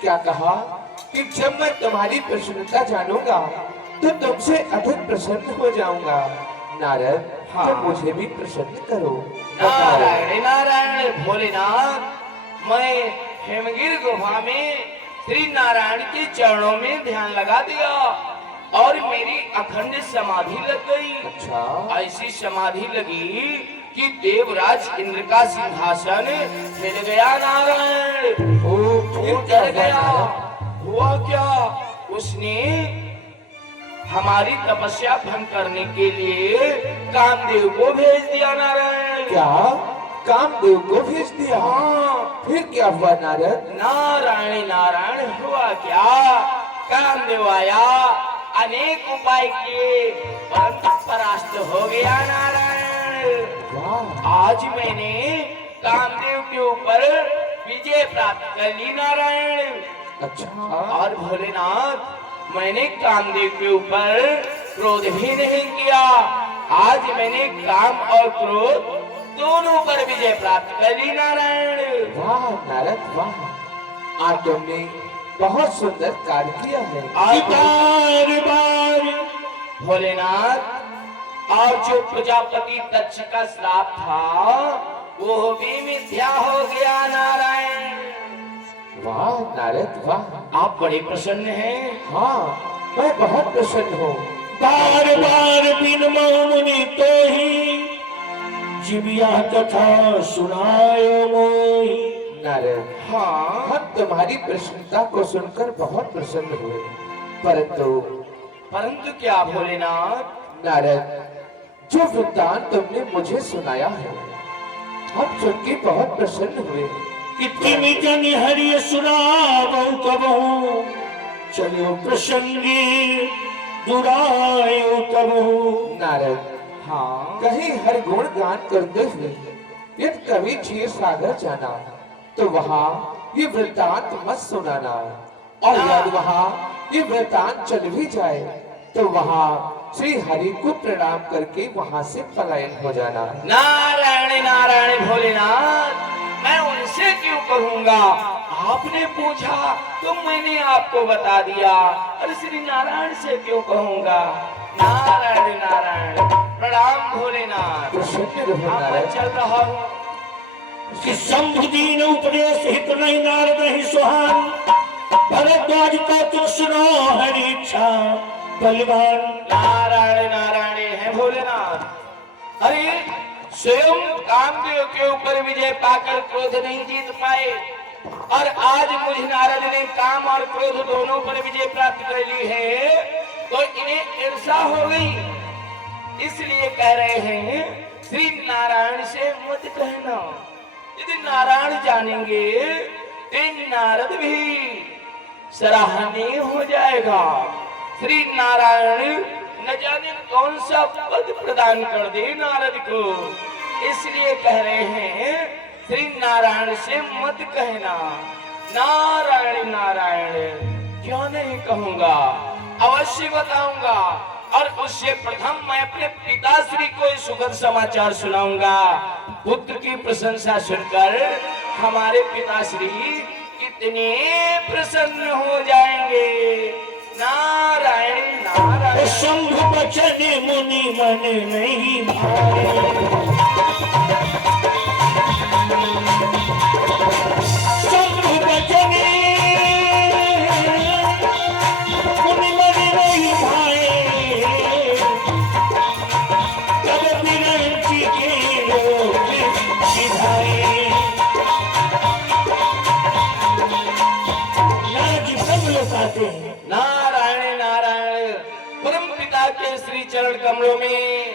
क्या कहा कि जब मैं तुम्हारी प्रसन्नता जानूंगा तो तुमसे अधिक प्रसन्न हो जाऊंगा। नारद, हाँ। तो मुझे भी प्रसन्न करो। बताओ। नारायण नारायण भोलेनाथ, मैं हेमगिर गुफा में श्री नारायण के चरणों में ध्यान लगा दिया और मेरी अखंड समाधि लग गई। अच्छा, ऐसी समाधि लगी कि देवराज इंद्र का सिंहासन हिल गया। नारायण ओ फिर डर गया। हुआ क्या? उसने हमारी तपस्या भंग करने के लिए कामदेव को भेज दिया। नारायण क्या कामदेव को भेज दिया? हाँ। फिर क्या हुआ नारद? नारायण नारायण हुआ क्या? कामदेव आया, अनेक उपाय किए परंतु परास्त हो गया। नारायण, वाह, आज मैंने कामदेव के ऊपर विजय प्राप्त कर ली। नारायण, अच्छा, और भोलेनाथ, मैंने कामदेव के ऊपर क्रोध भी नहीं किया। आज मैंने काम और क्रोध दोनों पर विजय प्राप्त कर ली। नारायण, वाह नारद वाह, आज तुमने बहुत सुंदर कार्य किया है। बार बार भोलेनाथ, और जो प्रजापति दक्ष का श्राप था वो भी मिथ्या हो गया। नारायण, वाह नारद वाह, आप बड़े प्रसन्न हैं। हाँ मैं बहुत प्रसन्न हूँ। बार बार बिन मुनि तो ही जीविया कथा सुनायो मोही। नारद, हाँ, हम तुम्हारी प्रसन्नता को सुनकर बहुत प्रसन्न हुए, परंतु क्या भोलेनाथ? नारद, जो वृत्तांत तुमने मुझे सुनाया है हम सुन के बहुत प्रसन्न हुए। कितनी जन हरि सुनावो कबहू, चलो प्रसंगी दुरायो कबहू। नारद, हाँ, कहीं हर गुण गान करते हुए यदि कभी क्षीर सागर जाना तो वहाँ ये वृत्तांत मत सुनाना, और यदि वहाँ ये वृत्तांत चल भी जाए तो वहाँ श्री हरि को प्रणाम करके वहाँ से पलायन हो जाना। नारायण नारायण भोलेनाथ, मैं उनसे क्यों कहूँगा? आपने पूछा तो मैंने आपको बता दिया, और श्री नारायण से क्यों कहूँगा? नारायण नारायण, प्रणाम भोलेनाथ। प्रसन्न रहो हाँ, मैं नारद। चल रहा हूँ। कि शंभुदीन उपदेश हित नहीं नारद ही सुहान, भरद्वाज का तुम सुनो हरि इच्छा बलवान। नारायण नारायण है भोलेनाथ। अरे स्वयं कामदेव के ऊपर विजय पाकर क्रोध नहीं जीत पाए, और आज मुझ नारद ने काम और क्रोध दोनों पर विजय प्राप्त कर ली है, तो इन्हें ईर्षा हो गई। इसलिए कह रहे हैं श्री नारायण से मत कहना। यदि नारायण जानेंगे तो नारद भी सराहनीय हो जाएगा। श्री नारायण न जाने कौन सा पद प्रदान कर दे नारद को, इसलिए कह रहे हैं श्री नारायण से मत कहना। नारायण कहूंगा, अवश्य बताऊंगा। और उससे प्रथम मैं अपने पिताश्री को ये सुखद समाचार सुनाऊंगा। पुत्र की प्रशंसा सुनकर हमारे पिताश्री कितने प्रसन्न हो जाएंगे। नारायण नारायण। शंभु बचन मुनि मन नहीं भाए, शंभु बचन मुनि मन नहीं भाए, तब विरंची के रोग विधाए। नारद जी सब लोग आते हैं। नारायण नारायण। परम पिता के श्री चरण कमलों में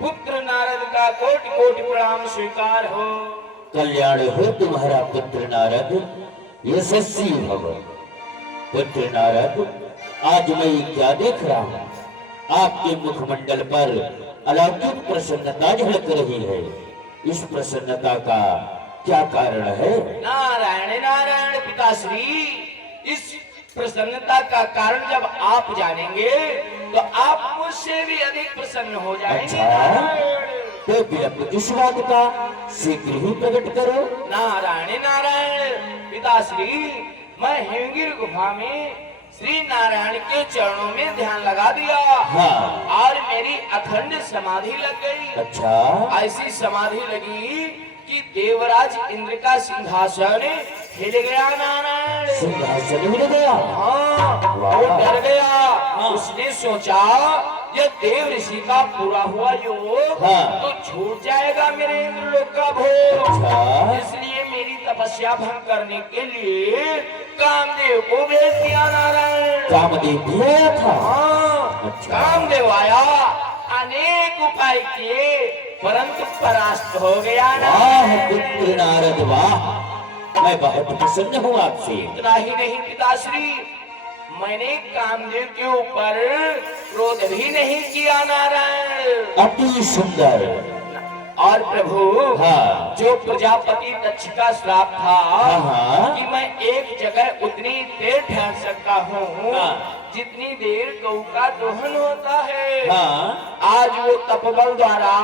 पुत्र नारद का कोटि कोटि प्रणाम स्वीकार हो। कल्याण हो तुम्हारा पुत्र नारद, यशस्वी भव। पुत्र नारद, आज मैं क्या देख रहा हूँ? आपके मुखमंडल पर अलौकिक प्रसन्नता झलक रही है। इस प्रसन्नता का क्या कारण है? नारायण नारायण पिताश्री, इस प्रसन्नता का कारण जब आप जानेंगे तो आप मुझसे भी अधिक प्रसन्न हो जाएंगे। अच्छा, तो विलंब किस बात का? शीघ्र ही प्रकट करो। नारायण नारायण पिताश्री, मैं हिमगिर गुफा में श्री नारायण के चरणों में ध्यान लगा दिया। हाँ। और मेरी अखंड समाधि लग गई। अच्छा, ऐसी समाधि लगी कि देवराज इंद्र का सिंहासन हिल गया। नारायण, सिंहासन मिल गया। हाँ, वो डर गया। उसने सोचा यह देव ऋषि का पूरा हुआ योग हाँ। तो छूट जाएगा मेरे इंद्रलोक का भोग। अच्छा। इसलिए मेरी तपस्या भंग करने के लिए कामदेव को भेज दिया। नारायण, कामदेव भी आया था। हाँ, अच्छा। कामदेव आया, अनेक उपाय किए, परंतु परास्त हो गया। वाह पुत्र नारद वाह, मैं बहुत प्रसन्न हूँ आपसे। इतना ही नहीं पिताश्री, मैंने कामदेव के ऊपर क्रोध भी नहीं किया। नारायण, अति सुंदर। और प्रभु, हाँ। जो प्रजापति दक्ष का श्राप था हाँ। कि मैं एक जगह उतनी देर ठहर सकता हूँ हाँ। जितनी देर गौ का दोहन होता है, हाँ। आज वो तपबल द्वारा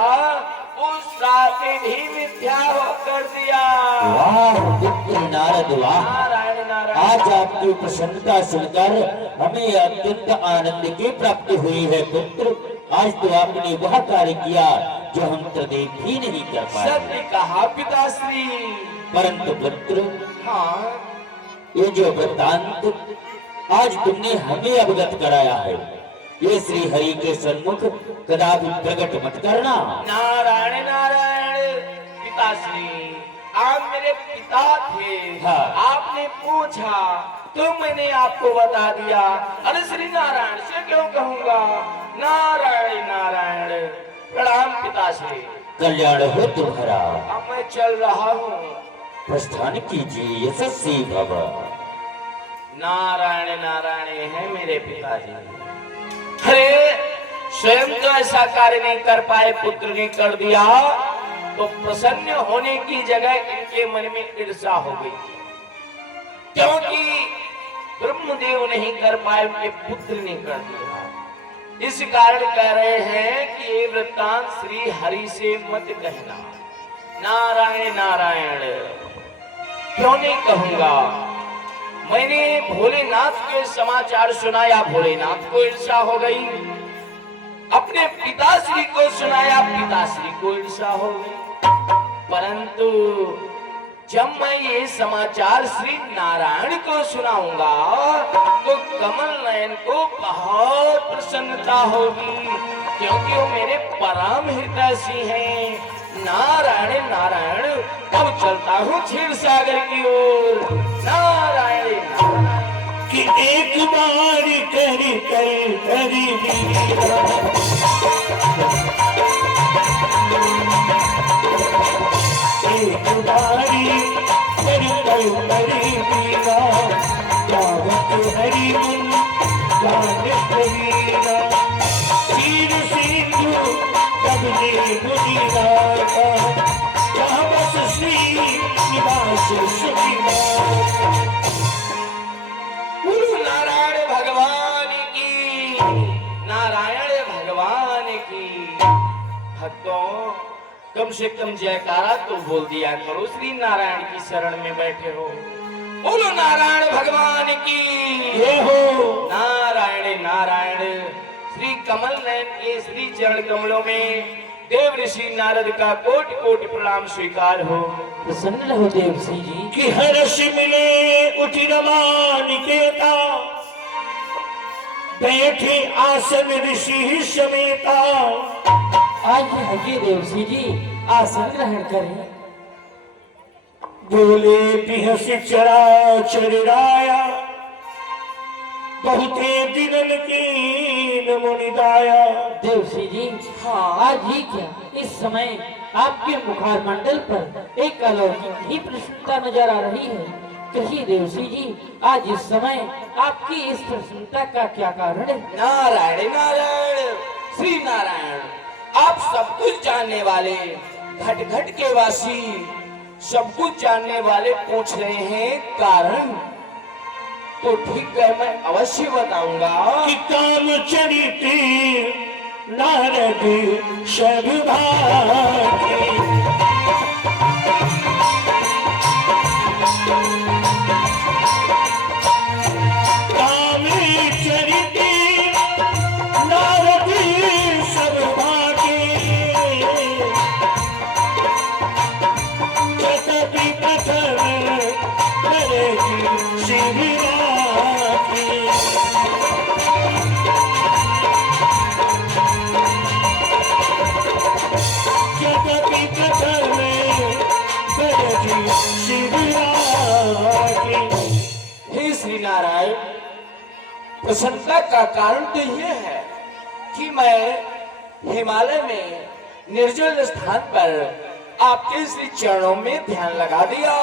उस श्राप ने भी मिथ्या कर दिया। वाह पुत्र नारद वाह, नारायण नारायण। आज आपकी प्रसन्नता सुनकर हमें अत्यंत आनंद की प्राप्ति हुई है। पुत्र, आज तो आपने वह कार्य किया जो हम कभी भी नहीं कर पाए। सत्य कहा पिताश्री। परंतु पुत्र, हाँ, ये जो वृत्तांत आज तुमने हमें अवगत कराया है, ये श्री हरि के सन्मुख कदापि प्रकट मत करना। नारायण नारायण पिताश्री, आप मेरे पिता थे। हाँ। आपने पूछा तो मैंने आपको बता दिया। अरे श्री नारायण से क्यों कहूँगा? नारायण नारायण। प्रणाम पिताश्री। कल्याण हो तुम्हारा। अब मैं चल रहा हूँ। प्रस्थान कीजिए, यशस्वी भव। नारायण नारायण है मेरे पिताजी। अरे स्वयं तो ऐसा कार्य नहीं कर पाए, पुत्र ने कर दिया, तो प्रसन्न होने की जगह इनके मन में ईर्ष्या हो गई, क्योंकि ब्रह्मदेव नहीं कर पाए, उनके पुत्र ने कर दिया। इस कारण कह रहे हैं कि ये वृत्तांत श्री हरि से मत कहना। नारायण नारायण, क्यों नहीं कहूंगा? मैंने भोलेनाथ के समाचार सुनाया, भोलेनाथ को ईर्ष्या हो गई। अपने पिताश्री को सुनाया, पिताश्री को ईर्ष्या हो गई। परंतु जब मैं ये समाचार श्री नारायण को सुनाऊंगा तो कमल नयन को बहुत प्रसन्नता होगी, क्योंकि वो मेरे परम हितैषी हैं। नारायण नारायण। अब चलता हूँ क्षीर सागर की ओर। नारायण नारायण। कि एक बार करी करी करी एक बारी करी करी करी बीना, गावत हरि मन गाने करीना। चीर सिंधु कबने मुनिना का, जहाँ बस श्री निवास सुखी। नारायण भगवान भक्तों, कम से कम जयकारा तो बोल दिया करो। श्री नारायण की शरण में बैठे हो, बोलो नारायण भगवान की ये हो। नारायण नारायण। श्री कमल नयन के श्री चरण कमलों में देव ऋषि नारद का कोटि कोटि प्रणाम स्वीकार हो। प्रसन्न रहो देवसी जी। कि हर्ष मिले उठी रमा निकेता, बैठे आसन ऋषि समेता। आइए देवसी जी, आसन ग्रहण करें। बोले बिहस चराचर राया, बहुते दिनन की मुनिदाया। देवसी जी, हाँ आज ही क्या इस समय आपके मुखार मंडल पर एक अलौकिक ही प्रसन्नता नजर आ रही है। कहिए देवसी जी, आज इस समय आपकी इस प्रसन्नता का क्या कारण है? नारायण नारायण। श्री नारायण, आप सब कुछ जानने वाले, घट घट के वासी, सब कुछ जानने वाले पूछ रहे हैं कारण, तो ठीक है मैं अवश्य बताऊंगा। कि काम चरित्री नारद सर्वभागी, काम चरित्री नारद सर्वभागी, जगति प्रथम करेगी शिवरात्रि। जगति प्रथम करेगी शिवरात्रि। हे श्री नारायण, प्रसन्नता का कारण तो यह है कि मैं हिमालय में निर्जल स्थान पर आपके श्री चरणों में ध्यान लगा दिया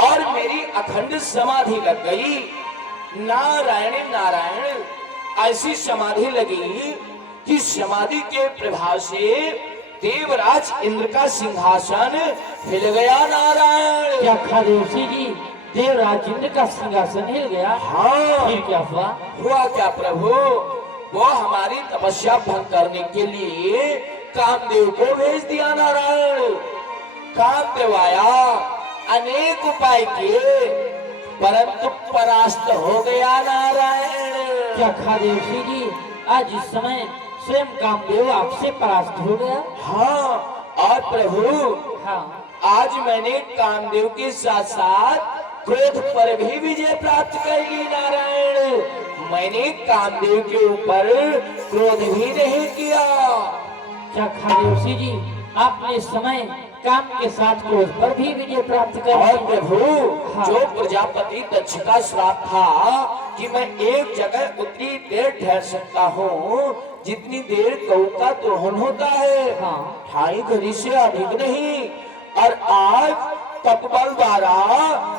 और मेरी अखंड समाधि लग गई। नारायण नारायण, ऐसी समाधि लगी कि समाधि के प्रभाव से देवराज इंद्र का सिंहासन हिल गया। नारायण, क्या कहा देवसी जी, देवराज इंद्र का सिंहासन हिल गया? हाँ, फिर क्या हुआ? हुआ क्या प्रभु, वो हमारी तपस्या भंग करने के लिए कामदेव को भेज दिया। नारायण, कामदेव आया, अनेक उपाय किए, परंतु परास्त हो गया। नारायण, क्या कहा देवसी जी, आज इस समय स्वयं कामदेव आपसे परास्त हो गया? हाँ, और प्रभु हाँ, आज मैंने कामदेव के साथ साथ क्रोध पर भी विजय प्राप्त कर ली। नारायण, मैंने कामदेव के ऊपर क्रोध भी नहीं किया। क्या कहा देवसी जी, आपने इस समय काम के साथ क्रोध पर भी विजय प्राप्त कर और ली? प्रभु, हाँ। जो प्रजापति दक्ष का श्राप था कि मैं एक जगह उतनी देर ठहर सकता हूँ जितनी देर गऊ का दोहन होता है, हाँ। 2.5 घड़ी से अधिक नहीं, और आज तपबल द्वारा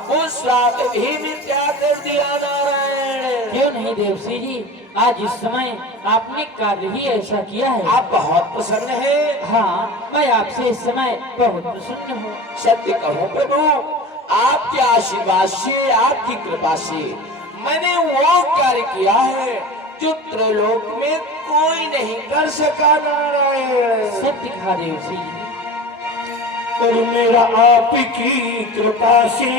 वो श्राप भी मिथ्या कर दिया। नारायण, क्यों नहीं देवसी जी, आज इस समय आपने कार्य ही ऐसा किया है। आप बहुत प्रसन्न हैं। हाँ, मैं आपसे इस समय बहुत प्रसन्न हूँ। सत्य कहूँ प्रभु, आपके आशीर्वाद से, आपकी कृपा से मैंने वो कार्य किया है जो त्रिलोक में कोई नहीं कर सका। नारायण, सत्य कहा देवसी जी। और मेरा आपकी कृपा से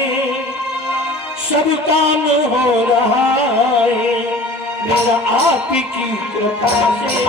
सब काम हो रहा है। मेरा आपकी कृपा से